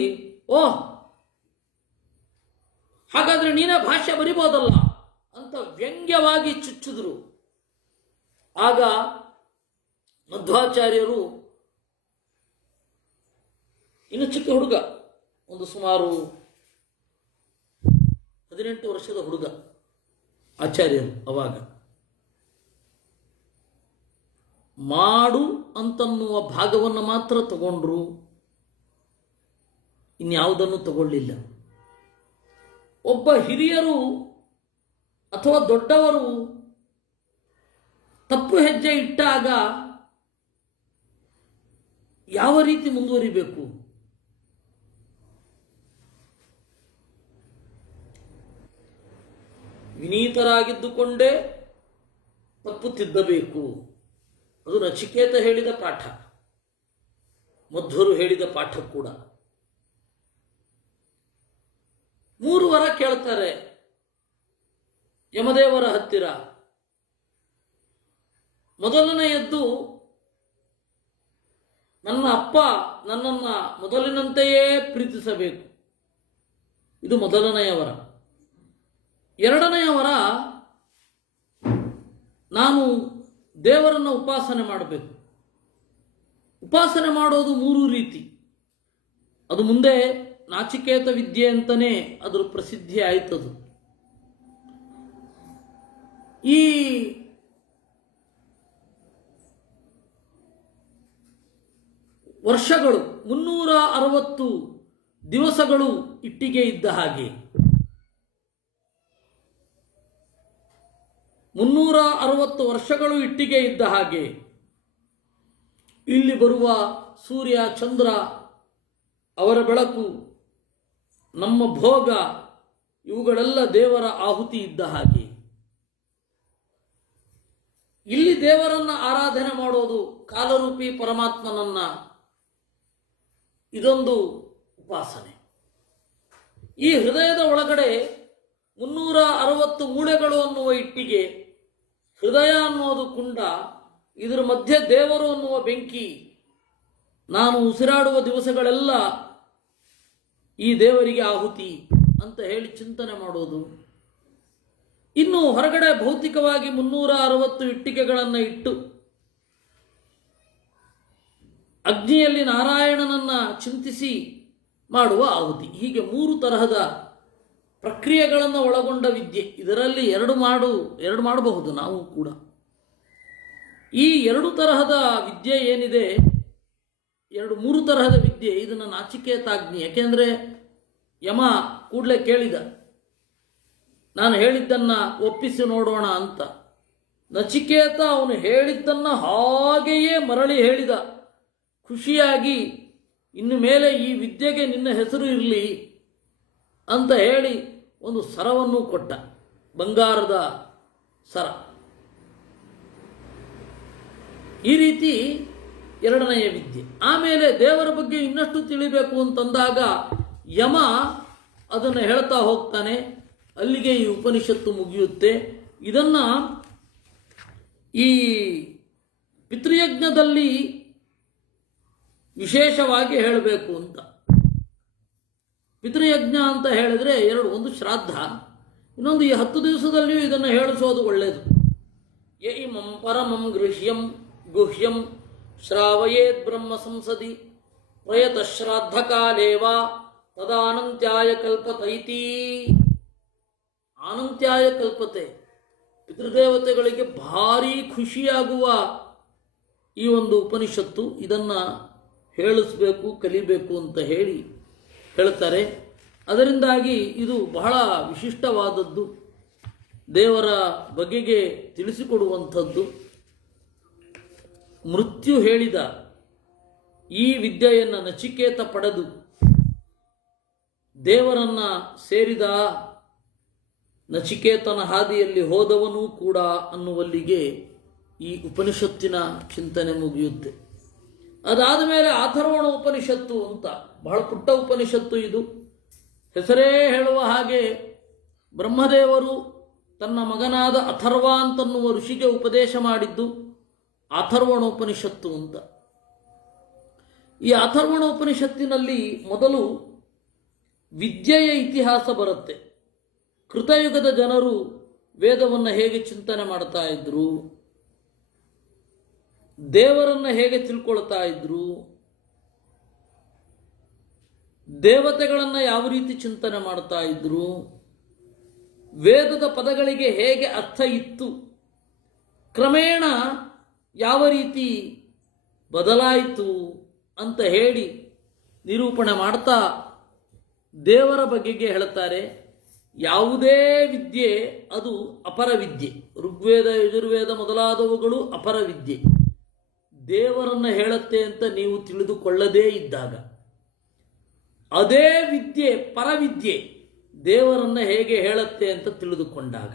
ಹಾಗಾದ್ರೆ ನೀನೇ ಭಾಷ್ಯ ಬರಿಬೋದಲ್ಲ ಅಂತ ವ್ಯಂಗ್ಯವಾಗಿ ಚುಚ್ಚಿದ್ರು. ಆಗ ಮಧ್ವಾಚಾರ್ಯರು, ಇನ್ನು ಚಿಕ್ಕ ಹುಡುಗ, ಒಂದು ಸುಮಾರು 18 ವರ್ಷದ ಹುಡುಗ ಆಚಾರ್ಯರು, ಅವಾಗ ಮಾಡು ಅಂತನ್ನುವ ಭಾಗವನ್ನು ಮಾತ್ರ ತಗೊಂಡ್ರು, ಇನ್ಯಾವುದನ್ನು ತಗೊಳ್ಳಿಲ್ಲ. ಒಬ್ಬ ಹಿರಿಯರು ಅಥವಾ ದೊಡ್ಡವರು ತಪ್ಪು ಹೆಜ್ಜೆ ಇಟ್ಟಾಗ ಯಾವ ರೀತಿ ಮುಂದುವರಿಬೇಕು? ವಿನೀತರಾಗಿದ್ದುಕೊಂಡೇ ತಪ್ಪು ತಿದ್ದಬೇಕು. ಅದು ನಚಿಕೇತ ಹೇಳಿದ ಪಾಠ, ಮಧ್ವರು ಹೇಳಿದ ಪಾಠ ಕೂಡ. 3 ವರ ಕೇಳ್ತಾರೆ ಯಮದೇವರ ಹತ್ತಿರ. ಮೊದಲನೆಯದ್ದು, ನನ್ನ ಅಪ್ಪ ನನ್ನನ್ನು ಮೊದಲಿನಂತೆಯೇ ಪ್ರೀತಿಸಬೇಕು. ಇದು ಮೊದಲನೆಯ ವರ. ಎರಡನೆಯ ವರ, ನಾನು ದೇವರನ್ನು ಉಪಾಸನೆ ಮಾಡಬೇಕು. ಉಪಾಸನೆ ಮಾಡೋದು 3 ರೀತಿ. ಅದು ಮುಂದೆ ನಾಚಿಕೇತ ವಿದ್ಯೆ ಅಂತಲೇ ಅದರ ಪ್ರಸಿದ್ಧಿ ಆಯ್ತದು. ಈ ವರ್ಷಗಳು 360 ದಿವಸಗಳು ಇಟ್ಟಿಗೆ ಇದ್ದ ಹಾಗೆ, 360 ವರ್ಷಗಳು ಇಟ್ಟಿಗೆ ಇದ್ದ ಹಾಗೆ, ಇಲ್ಲಿ ಬರುವ ಸೂರ್ಯ ಚಂದ್ರ ಅವರ ಬೆಳಕು, ನಮ್ಮ ಭೋಗ, ಇವುಗಳೆಲ್ಲ ದೇವರ ಆಹುತಿ ಇದ್ದ ಹಾಗೆ. ಇಲ್ಲಿ ದೇವರನ್ನ ಆರಾಧನೆ ಮಾಡೋದು, ಕಾಲರೂಪಿ ಪರಮಾತ್ಮನನ್ನ, ಇದೊಂದು ಉಪಾಸನೆ. ಈ ಹೃದಯದ ಒಳಗಡೆ 360 ಮೂಳೆಗಳು ಅನ್ನುವ ಇಟ್ಟಿಗೆ, ಹೃದಯ ಅನ್ನೋದು ಕುಂಡ, ಇದರ ಮಧ್ಯೆ ದೇವರು ಅನ್ನುವ ಬೆಂಕಿ. ನಾನು ಉಸಿರಾಡುವ ದಿವಸಗಳೆಲ್ಲ ಈ ದೇವರಿಗೆ ಆಹುತಿ ಅಂತ ಹೇಳಿ ಚಿಂತನೆ ಮಾಡೋದು. ಇನ್ನು ಹೊರಗಡೆ ಭೌತಿಕವಾಗಿ 360 ಇಟ್ಟಿಗೆಗಳನ್ನು ಇಟ್ಟು ಅಗ್ನಿಯಲ್ಲಿ ನಾರಾಯಣನನ್ನ ಚಿಂತಿಸಿ ಮಾಡುವ ಆಹುತಿ. ಹೀಗೆ 3 ತರಹದ ಪ್ರಕ್ರಿಯೆಗಳನ್ನು ಒಳಗೊಂಡ ವಿದ್ಯೆ. ಇದರಲ್ಲಿ 2 ಮಾಡಬಹುದು ನಾವು ಕೂಡ. ಈ 2 ತರಹದ ವಿದ್ಯೆ ಏನಿದೆ, 3 ತರಹದ ವಿದ್ಯೆ, ಇದನ್ನು ನಾಚಿಕೇತಾಗ್ನಿ. ಯಾಕೆಂದರೆ ಯಮ ಕೂಡಲೇ ಕೇಳಿದ, ನಾನು ಹೇಳಿದ್ದನ್ನು ಒಪ್ಪಿಸಿ ನೋಡೋಣ ಅಂತ. ನಚಿಕೇತ ಅವನು ಹೇಳಿದ್ದನ್ನು ಹಾಗೆಯೇ ಮರಳಿ ಹೇಳಿದ. ಖುಷಿಯಾಗಿ, ಇನ್ನು ಮೇಲೆ ಈ ವಿದ್ಯೆಗೆ ನಿನ್ನ ಹೆಸರು ಇರಲಿ ಅಂತ ಹೇಳಿ ಒಂದು ಸರವನ್ನು ಕೊಟ್ಟ, ಬಂಗಾರದ ಸರ. ಈ ರೀತಿ 2ನೆಯ ವಿದ್ಯೆ. ಆಮೇಲೆ ದೇವರ ಬಗ್ಗೆ ಇನ್ನಷ್ಟು ತಿಳಿಬೇಕು ಅಂತಂದಾಗ ಯಮ ಅದನ್ನು ಹೇಳ್ತಾ ಹೋಗ್ತಾನೆ. ಅಲ್ಲಿಗೆ ಈ ಉಪನಿಷತ್ತು ಮುಗಿಯುತ್ತೆ. ಇದನ್ನು ಈ ಪಿತೃಯಜ್ಞದಲ್ಲಿ ವಿಶೇಷವಾಗಿ ಹೇಳಬೇಕು ಅಂತ. ಪಿತೃಯಜ್ಞ ಅಂತ ಹೇಳಿದ್ರೆ 2, ಒಂದು ಶ್ರಾದ್ದ, ಇನ್ನೊಂದು ಈ 10 ದಿವಸದಲ್ಲಿಯೂ ಇದನ್ನು ಹೇಳಿಸೋದು ಒಳ್ಳೆಯದು. ಯೈಮಂ ಪರಮಂ ಗೃಹ್ಯಂ ಗುಹ್ಯಂ ಶ್ರಾವಯೇದ್ ಬ್ರಹ್ಮ ಸಂಸದಿ ಪ್ರಯತ ಶ್ರಾದ್ದ ಕಾಲೇವ ತದಾನಂತ್ಯಾಯ ಕಲ್ಪತೈತಿ. ಆನಂತ್ಯಾಯ ಕಲ್ಪತೆ, ಪಿತೃದೇವತೆಗಳಿಗೆ ಭಾರೀ ಖುಷಿಯಾಗುವ ಈ ಒಂದು ಉಪನಿಷತ್ತು. ಇದನ್ನು ಹೇಳಿಸ್ಬೇಕು, ಕಲಿಬೇಕು ಅಂತ ಹೇಳಿ ಹೇಳ್ತಾರೆ. ಅದರಿಂದಾಗಿ ಇದು ಬಹಳ ವಿಶಿಷ್ಟವಾದದ್ದು, ದೇವರ ಬಗೆಗೆ ತಿಳಿಸಿಕೊಡುವಂಥದ್ದು. ಮೃತ್ಯು ಹೇಳಿದ ಈ ವಿದ್ಯೆಯನ್ನು ನಚಿಕೇತ ಪಡೆದು ದೇವರನ್ನ ಸೇರಿದ, ನಚಿಕೇತನ ಹಾದಿಯಲ್ಲಿ ಹೋದವನೂ ಕೂಡ ಅನ್ನುವಲ್ಲಿಗೆ ಈ ಉಪನಿಷತ್ತಿನ ಚಿಂತನೆ ಮುಗಿಯುತ್ತೆ. ಅದಾದ ಮೇಲೆ ಅಥರ್ವಣ ಉಪನಿಷತ್ತು ಅಂತ, ಬಹಳ ಪುಟ್ಟ ಉಪನಿಷತ್ತು ಇದು. ಹೆಸರೇ ಹೇಳುವ ಹಾಗೆ ಬ್ರಹ್ಮದೇವರು ತನ್ನ ಮಗನಾದ ಅಥರ್ವ ಅಂತನ್ನುವ ಋಷಿಗೆ ಉಪದೇಶ ಮಾಡಿದ್ದು ಅಥರ್ವಣೋಪನಿಷತ್ತು ಅಂತ. ಈ ಅಥರ್ವಣೋಪನಿಷತ್ತಿನಲ್ಲಿ ಮೊದಲು ವಿದ್ಯೆಯ ಇತಿಹಾಸ ಬರುತ್ತೆ. ಕೃತಯುಗದ ಜನರು ವೇದವನ್ನು ಹೇಗೆ ಚಿಂತನೆ ಮಾಡ್ತಾ ಇದ್ರು, ದೇವರನ್ನು ಹೇಗೆ ತಿಳ್ಕೊಳ್ತಾ ಇದ್ರು, ದೇವತೆಗಳನ್ನು ಯಾವ ರೀತಿ ಚಿಂತನೆ ಮಾಡ್ತಾ ಇದ್ರು, ವೇದದ ಪದಗಳಿಗೆ ಹೇಗೆ ಅರ್ಥ ಇತ್ತು. ಕ್ರಮೇಣ ಯಾವ ರೀತಿ ಬದಲಾಯಿತು ಅಂತ ಹೇಳಿ ನಿರೂಪಣೆ ಮಾಡ್ತಾ ದೇವರ ಬಗೆಗೆ ಹೇಳುತ್ತಾರೆ. ಯಾವುದೇ ವಿದ್ಯೆ ಅದು ಅಪರ ವಿದ್ಯೆ. ಋಗ್ವೇದ, ಯಜುರ್ವೇದ ಮೊದಲಾದವುಗಳು ಅಪರ ವಿದ್ಯೆ. ದೇವರನ್ನು ಹೇಳುತ್ತೆ ಅಂತ ನೀವು ತಿಳಿದುಕೊಳ್ಳದೇ ಇದ್ದಾಗ ಅದೇ ವಿದ್ಯೆ ಪರವಿದ್ಯೆ ದೇವರನ್ನು ಹೇಗೆ ಹೇಳುತ್ತೆ ಅಂತ ತಿಳಿದುಕೊಂಡಾಗ.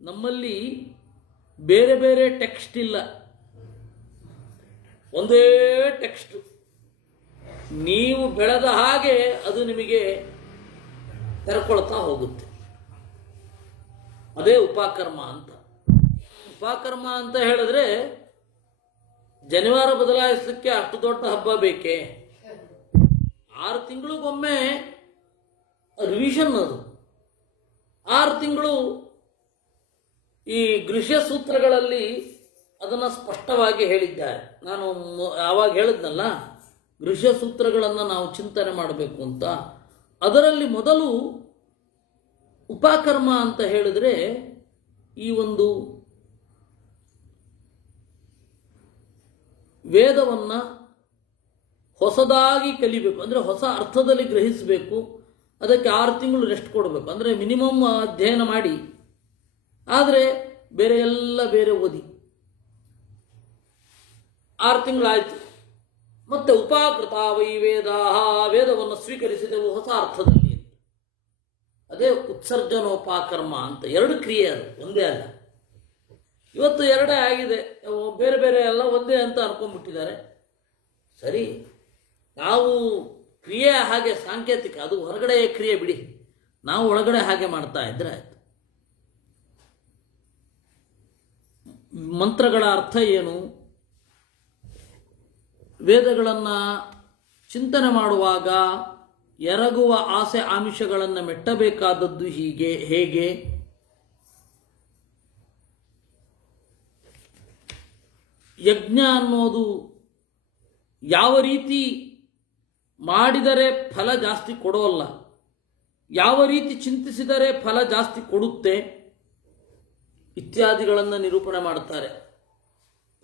ನಮ್ಮಲ್ಲಿ ಬೇರೆ ಬೇರೆ ಟೆಕ್ಸ್ಟ್ ಇಲ್ಲ, ಒಂದೇ ಟೆಕ್ಸ್ಟ್. ನೀವು ಬೆಳೆದ ಹಾಗೆ ಅದು ನಿಮಗೆ ತೆರಕೊಳ್ತಾ ಹೋಗುತ್ತೆ. ಅದೇ ಉಪಕರ್ಮ ಅಂತ. ಉಪಕರ್ಮ ಅಂತ ಹೇಳಿದ್ರೆ ಜನಿವಾರ ಬದಲಾಯಿಸಲಿಕ್ಕೆ ಅಷ್ಟು ದೊಡ್ಡ ಹಬ್ಬ ಬೇಕೇ? 6 ತಿಂಗಳಿಗೊಮ್ಮೆ ರಿವಿಷನ್ ಅದು. 6 ತಿಂಗಳು ಈ ಗೃಹ್ಯ ಸೂತ್ರಗಳಲ್ಲಿ ಅದನ್ನು ಸ್ಪಷ್ಟವಾಗಿ ಹೇಳಿದ್ದಾರೆ. ನಾನು ಆವಾಗ ಹೇಳಿದ್ನಲ್ಲ, ಗೃಹ್ಯ ಸೂತ್ರಗಳನ್ನು ನಾವು ಚಿಂತನೆ ಮಾಡಬೇಕು ಅಂತ. ಅದರಲ್ಲಿ ಮೊದಲು ಉಪಕರ್ಮ ಅಂತ ಹೇಳಿದ್ರೆ ಈ ಒಂದು ವೇದವನ್ನು ಹೊಸದಾಗಿ ಕಲಿಬೇಕು, ಅಂದರೆ ಹೊಸ ಅರ್ಥದಲ್ಲಿ ಗ್ರಹಿಸಬೇಕು. ಅದಕ್ಕೆ 6 ತಿಂಗಳು ರೆಸ್ಟ್ ಕೊಡಬೇಕು. ಅಂದರೆ ಮಿನಿಮಮ್ ಅಧ್ಯಯನ ಮಾಡಿ, ಆದರೆ ಬೇರೆ ಎಲ್ಲ ಬೇರೆ ಓದಿ 6 ತಿಂಗಳಾಯಿತು. ಮತ್ತೆ ಉಪಾಕೃತ ವೈ ವೇದ, ವೇದವನ್ನು ಸ್ವೀಕರಿಸಿದೆವು ಹೊಸ ಅರ್ಥದಲ್ಲಿ. ಅದೇ ಉತ್ಸರ್ಜನೋಪಕರ್ಮ ಅಂತ. 2 ಕ್ರಿಯೆ, ಅದು ಒಂದೇ ಅಲ್ಲ. ಇವತ್ತು 2 ಆಗಿದೆ, ಬೇರೆ ಬೇರೆ ಎಲ್ಲ ಒಂದೇ ಅಂತ ಅನ್ಕೊಂಡ್ಬಿಟ್ಟಿದ್ದಾರೆ. ಸರಿ, ನಾವು ಕ್ರಿಯೆ ಹಾಗೆ ಸಾಂಕೇತಿಕ, ಅದು ಹೊರಗಡೆ ಕ್ರಿಯೆ ಬಿಡಿ, ನಾವು ಒಳಗಡೆ ಹಾಗೆ ಮಾಡ್ತಾ ಇದ್ರೆ ಆಯ್ತು. ಮಂತ್ರಗಳ ಅರ್ಥ ಏನು? ವೇದಗಳನ್ನು ಚಿಂತನೆ ಮಾಡುವಾಗ ಎರಗುವ ಆಸೆ ಆಮಿಷಗಳನ್ನು ಮೆಟ್ಟಬೇಕಾದದ್ದು ಹೇಗೆ? ಯಜ್ಞ ಅನ್ನೋದು ಯಾವ ರೀತಿ ಮಾಡಿದರೆ ಫಲ ಜಾಸ್ತಿ ಕೊಡೋಲ್ಲ, ಯಾವ ರೀತಿ ಚಿಂತಿಸಿದರೆ ಫಲ ಜಾಸ್ತಿ ಕೊಡುತ್ತೆ ಇತ್ಯಾದಿಗಳನ್ನು ನಿರೂಪಣೆ ಮಾಡ್ತಾರೆ.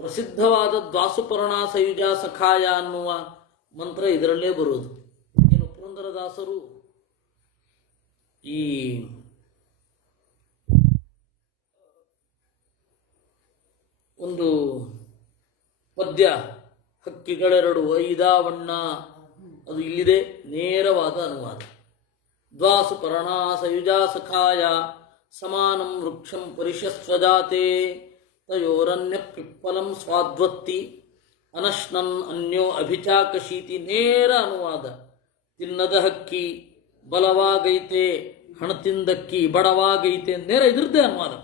ಪ್ರಸಿದ್ಧವಾದ ದ್ವಾಸುಪರ್ಣ ಸಯುಜ ಸಖಾಯ ಅನ್ನುವ ಮಂತ್ರ ಇದರಲ್ಲೇ ಬರೋದು. ಏನು ಪುರಂದರದಾಸರು ಈ ಒಂದು ಪದ್ಯ, ಹಕ್ಕಿಗಳೆರಡು ಐದಾವಣ್ಣ, ಅದು ಇಲ್ಲಿದೆ, ನೇರವಾದ ಅನುವಾದ. ದ್ವಾಸುಪರ್ಣ ಸಯುಜ ಸಖಾಯ ಸಮಾನಂ ವೃಕ್ಷಂ ಪರಿಶಸ್ವಜಾತೆ ತಯೋರನ್ಯ ಪಿಪ್ಪಲಂ ಸ್ವಾದ್ವತ್ತಿ ಅನಶ್ನನ್ ಅನ್ಯೋ ಅಭಿಚಾಕಶೀತಿ. ನೇರ ಅನುವಾದ. ತಿನ್ನದ ಹಕ್ಕಿ ಬಲವಾಗೈತೆ, ಹಣ ತಿಂದಕ್ಕಿ ಬಡವಾಗೈತೆ, ನೇರ ಇದ್ರದ್ದೇ ಅನುವಾದ,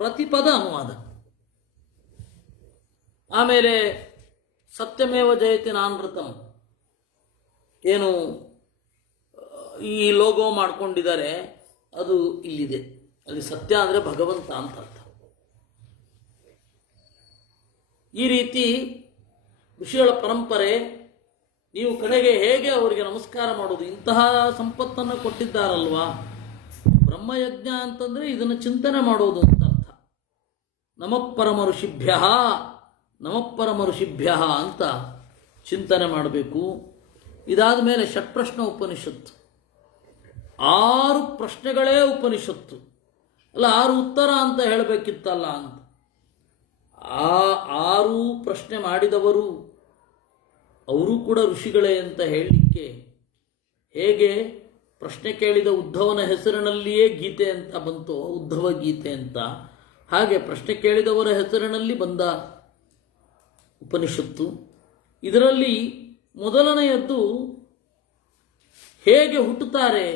ಪ್ರತಿಪದ ಅನುವಾದ. ಆಮೇಲೆ ಸತ್ಯಮೇವ ಜಯತಿ ನಾನೃತಂ, ಏನು ಈ ಲೋಗೋ ಮಾಡ್ಕೊಂಡಿದ್ದಾರೆ ಅದು ಇಲ್ಲಿದೆ. ಅಲ್ಲಿ ಸತ್ಯ ಅಂದರೆ ಭಗವಂತ ಅಂತ ಅರ್ಥ. ಈ ರೀತಿ ಋಷಿಗಳ ಪರಂಪರೆ. ನೀವು ಕಡೆಗೆ ಹೇಗೆ ಅವರಿಗೆ ನಮಸ್ಕಾರ ಮಾಡೋದು? ಇಂತಹ ಸಂಪತ್ತನ್ನು ಕೊಟ್ಟಿದ್ದಾರಲ್ವಾ. ಬ್ರಹ್ಮಯಜ್ಞ ಅಂತಂದರೆ ಇದನ್ನು ಚಿಂತನೆ ಮಾಡೋದು ಅಂತ ಅರ್ಥ. ನಮಃಪರಮ ಋಷಿಭ್ಯ, ನಮಃಪರಮ ಋಷಿಭ್ಯ ಅಂತ ಚಿಂತನೆ ಮಾಡಬೇಕು. ಇದಾದ ಮೇಲೆ ಷಟ್ಪ್ರಶ್ನ ಉಪನಿಷತ್ತು. 6 ಪ್ರಶ್ನೆಗಳೇ ಉಪನಿಷತ್ತು ಅಲ್ಲ, 6 ಉತ್ತರ ಅಂತ ಹೇಳಬೇಕಿತ್ತಲ್ಲ ಅಂತ. ಆ 6 ಪ್ರಶ್ನೆ ಮಾಡಿದವರು ಅವರು ಕೂಡ ಋಷಿಗಳೇ ಅಂತ ಹೇಳಲಿಕ್ಕೆ ಹೇಗೆ ಪ್ರಶ್ನೆ ಕೇಳಿದ ಉದ್ಧವನ ಹೆಸರಿನಲ್ಲಿಯೇ ಗೀತೆ ಅಂತ ಬಂತು, ಉದ್ಧವ ಗೀತೆ ಅಂತ, ಹಾಗೆ ಪ್ರಶ್ನೆ ಕೇಳಿದವರ ಹೆಸರಿನಲ್ಲಿ ಬಂದ ಉಪನಿಷತ್ತು. ಇದರಲ್ಲಿ ಮೊದಲನೆಯದ್ದು ಹೇಗೆ ಹುಟ್ಟುತ್ತಾರೆ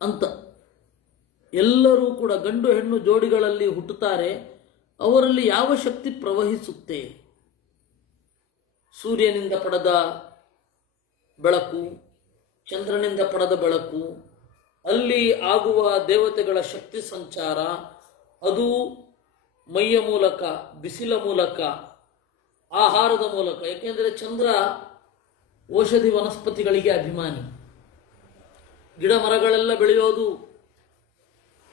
ಅಂತ. ಎಲ್ಲರೂ ಕೂಡ ಗಂಡು ಹೆಣ್ಣು ಜೋಡಿಗಳಲ್ಲಿ ಹುಟ್ಟುತ್ತಾರೆ. ಅವರಲ್ಲಿ ಯಾವ ಶಕ್ತಿ ಪ್ರವಹಿಸುತ್ತೆ? ಸೂರ್ಯನಿಂದ ಪಡೆದ ಬೆಳಕು, ಚಂದ್ರನಿಂದ ಪಡೆದ ಬೆಳಕು, ಅಲ್ಲಿ ಆಗುವ ದೇವತೆಗಳ ಶಕ್ತಿ ಸಂಚಾರ, ಅದು ಮೈಯ ಮೂಲಕ, ಬಿಸಿಲ ಮೂಲಕ, ಆಹಾರದ ಮೂಲಕ. ಏಕೆಂದರೆ ಚಂದ್ರ ಔಷಧಿ ವನಸ್ಪತಿಗಳಿಗೆ ಅಭಿಮಾನಿ. ಗಿಡ ಮರಗಳೆಲ್ಲ ಬೆಳೆಯೋದು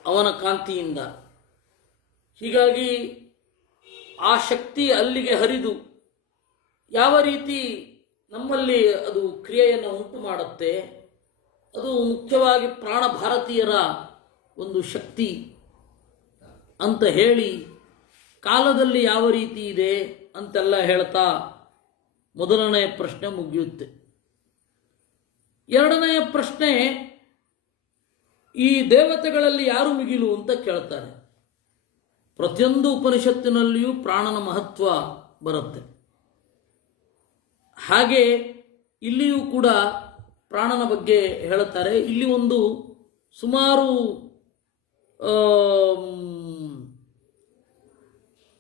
ಅವನ ಕಾಂತಿಯಿಂದ. ಹೀಗಾಗಿ ಆ ಶಕ್ತಿ ಅಲ್ಲಿಗೆ ಹರಿದು ಯಾವ ರೀತಿ ನಮ್ಮಲ್ಲಿ ಅದು ಕ್ರಿಯೆಯನ್ನು ಉಂಟು ಮಾಡುತ್ತೆ, ಅದು ಮುಖ್ಯವಾಗಿ ಪ್ರಾಣ ಭಾರತೀಯರ ಒಂದು ಶಕ್ತಿ ಅಂತ ಹೇಳಿ ಕಾಲದಲ್ಲಿ ಯಾವ ರೀತಿ ಇದೆ ಅಂತೆಲ್ಲ ಹೇಳ್ತಾ ಮೊದಲನೆಯ ಪ್ರಶ್ನೆ ಮುಗಿಯುತ್ತೆ. ಎರಡನೆಯ ಪ್ರಶ್ನೆ, ಈ ದೇವತೆಗಳಲ್ಲಿ ಯಾರು ಮಿಗಿಲು ಅಂತ ಕೇಳ್ತಾರೆ. ಪ್ರತಿಯೊಂದು ಉಪನಿಷತ್ತಿನಲ್ಲಿಯೂ ಪ್ರಾಣನ ಮಹತ್ವ ಬರುತ್ತೆ. ಹಾಗೆ ಇಲ್ಲಿಯೂ ಕೂಡ ಪ್ರಾಣನ ಬಗ್ಗೆ ಹೇಳುತ್ತಾರೆ. ಇಲ್ಲಿ ಒಂದು ಸುಮಾರು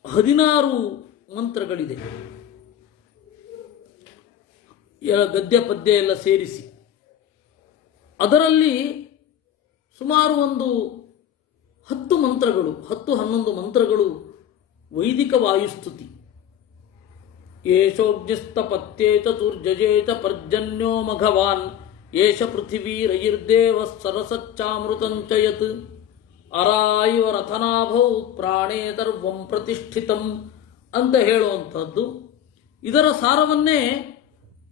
16 ಮಂತ್ರಗಳಿದೆ, ಗದ್ಯ ಪದ್ಯ ಎಲ್ಲ ಸೇರಿಸಿ. ಅದರಲ್ಲಿ ಸುಮಾರು ಒಂದು 10 ಮಂತ್ರಗಳು, 10-11 ಮಂತ್ರಗಳು ವೈದಿಕ ವಾಯುಸ್ತುತಿ. ಯೇಷೋಗ್ನಿಸ್ತಪತ್ಯೇ ಚತುರ್ಜಜೇತ ಪರ್ಜನ್ಯೋ ಮಘವಾನ್ ಯೇಷ ಪೃಥಿವೀರಯಿರ್ದೇವ ಸರಸಚ್ಚಾಮೃತಂಚಯತ್ ಅರಾಯಿವ ರಥನಾಭೌ ಪ್ರಾಣೇತರ್ವಂ ಪ್ರತಿಷ್ಠಿತಂ ಅಂತ ಹೇಳುವಂಥದ್ದು. ಇದರ ಸಾರವನ್ನೇ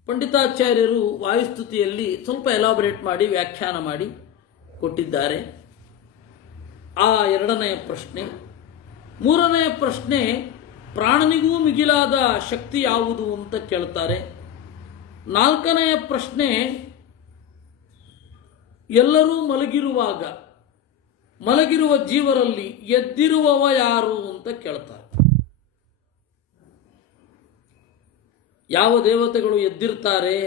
ಪಂಡಿತಾಚಾರ್ಯರು ವಾಯುಸ್ತುತಿಯಲ್ಲಿ ಸ್ವಲ್ಪ ಎಲಾಬರೇಟ್ ಮಾಡಿ ವ್ಯಾಖ್ಯಾನ ಮಾಡಿ ಕೊಟ್ಟಿದ್ದಾರೆ. ಆ ಎರಡನೆಯ ಪ್ರಶ್ನೆ. ಮೂರನೆಯ ಪ್ರಶ್ನೆ, ಪ್ರಾಣನಿಗೂ ಮಿಗಿಲಾದ ಶಕ್ತಿ ಯಾವುದು ಅಂತ ಕೇಳ್ತಾರೆ. ನಾಲ್ಕನೆಯ ಪ್ರಶ್ನೆ, ಎಲ್ಲರೂ ಮಲಗಿರುವಾಗ ಮಲಗಿರುವ ಜೀವರಲ್ಲಿ ಎದ್ದಿರುವವ ಯಾರು ಅಂತ ಕೇಳ್ತಾರೆ. ಯಾವ ದೇವತೆಗಳು ಎದ್ದಿರ್ತಾರೆ,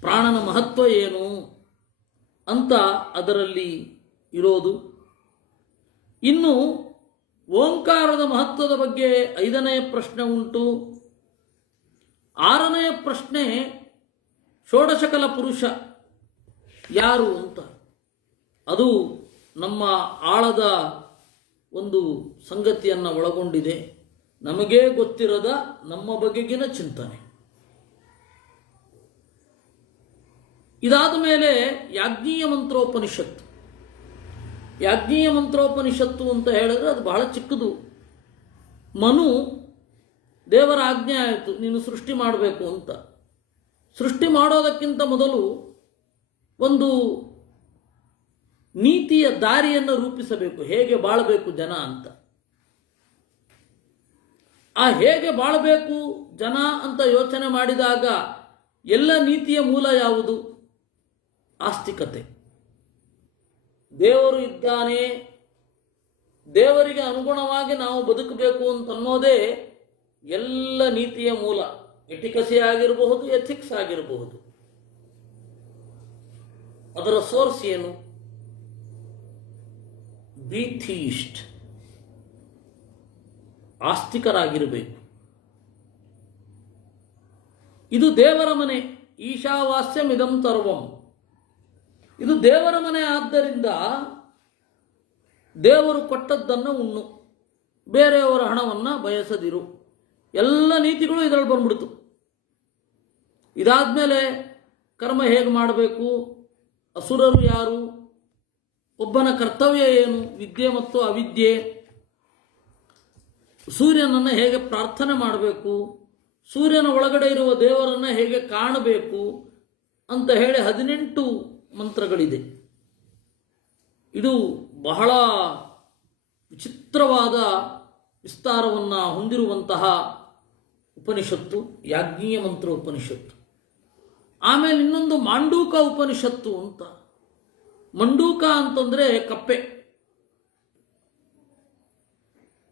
ಪ್ರಾಣನ ಮಹತ್ವ ಏನು ಅಂತ ಅದರಲ್ಲಿ ಇರೋದು. ಇನ್ನು ಓಂಕಾರದ ಮಹತ್ವದ ಬಗ್ಗೆ 5ನೆಯ ಪ್ರಶ್ನೆ ಉಂಟು. 6ನೆಯ ಪ್ರಶ್ನೆ, ಷೋಡಶಕಲ ಪುರುಷ ಯಾರು ಅಂತ. ಅದು ನಮ್ಮ ಆಳದ ಒಂದು ಸಂಗತಿಯನ್ನು ಒಳಗೊಂಡಿದೆ. ನಮಗೇ ಗೊತ್ತಿರದ ನಮ್ಮ ಬಗೆಗಿನ ಚಿಂತನೆ. ಇದಾದ ಮೇಲೆ ಯಾಜ್ಞೀಯ ಮಂತ್ರೋಪನಿಷತ್ತು. ಯಾಜ್ಞೀಯ ಮಂತ್ರೋಪನಿಷತ್ತು ಅಂತ ಹೇಳಿದ್ರೆ ಅದು ಬಹಳ ಚಿಕ್ಕದು. ಮನು ದೇವರ ಆಜ್ಞೆ ಆಯಿತು, ನೀನು ಸೃಷ್ಟಿ ಮಾಡಬೇಕು ಅಂತ. ಸೃಷ್ಟಿ ಮಾಡೋದಕ್ಕಿಂತ ಮೊದಲು ಒಂದು ನೀತಿಯ ದಾರಿಯನ್ನು ರೂಪಿಸಬೇಕು, ಹೇಗೆ ಬಾಳಬೇಕು ಜನ ಅಂತ. ಆ ಹೇಗೆ ಬಾಳಬೇಕು ಜನ ಅಂತ ಯೋಚನೆ ಮಾಡಿದಾಗ ಎಲ್ಲ ನೀತಿಯ ಮೂಲ ಯಾವುದು? ಆಸ್ತಿಕತೆ. ದೇವರು ಇದ್ದಾನೆ, ದೇವರಿಗೆ ಅನುಗುಣವಾಗಿ ನಾವು ಬದುಕಬೇಕು ಅಂತನ್ನೋದೇ ಎಲ್ಲ ನೀತಿಯ ಮೂಲ. ಎಟಿಕಸಿ ಆಗಿರಬಹುದು, ಎಥಿಕ್ಸ್ ಆಗಿರಬಹುದು. ಅದರ ಸೋರ್ಸ್ ಏನು? B theist, ಆಸ್ತಿಕರಾಗಿರಬೇಕು. ಇದು ದೇವರ ಮನೆ, ಈಶಾವಾಸ್ಯಮಿದಂ ಸರ್ವಂ. ಇದು ದೇವರ ಮನೆ. ಆದ್ದರಿಂದ ದೇವರು ಕೊಟ್ಟದ್ದನ್ನು ಉಣ್ಣು, ಬೇರೆಯವರ ಹಣವನ್ನು ಬಯಸದಿರು. ಎಲ್ಲ ನೀತಿಗಳು ಇದರಲ್ಲಿ ಬಂದ್ಬಿಡ್ತು. ಇದಾದ್ಮೇಲೆ ಕರ್ಮ ಹೇಗೆ ಮಾಡಬೇಕು, ಅಸುರರು ಯಾರು, ಒಬ್ಬನ ಕರ್ತವ್ಯ ಏನು, ವಿದ್ಯೆ ಮತ್ತು ಅವಿದ್ಯೆ, ಸೂರ್ಯನನ್ನು ಹೇಗೆ ಪ್ರಾರ್ಥನೆ ಮಾಡಬೇಕು, ಸೂರ್ಯನ ಒಳಗಡೆ ಇರುವ ದೇವರನ್ನು ಹೇಗೆ ಕಾಣಬೇಕು ಅಂತ ಹೇಳಿ 18 ಮಂತ್ರಗಳಿದೆ. ಇದು ಬಹಳ ವಿಚಿತ್ರವಾದ ವಿಸ್ತಾರವನ್ನು ಹೊಂದಿರುವಂತಹ ಉಪನಿಷತ್ತು ಯಾಜ್ಞೀಯ ಮಂತ್ರ ಉಪನಿಷತ್ತು. ಆಮೇಲೆ ಇನ್ನೊಂದು ಮಾಂಡೂಕ ಉಪನಿಷತ್ತು ಅಂತ. ಮಂಡೂಕ ಅಂತಂದರೆ ಕಪ್ಪೆ.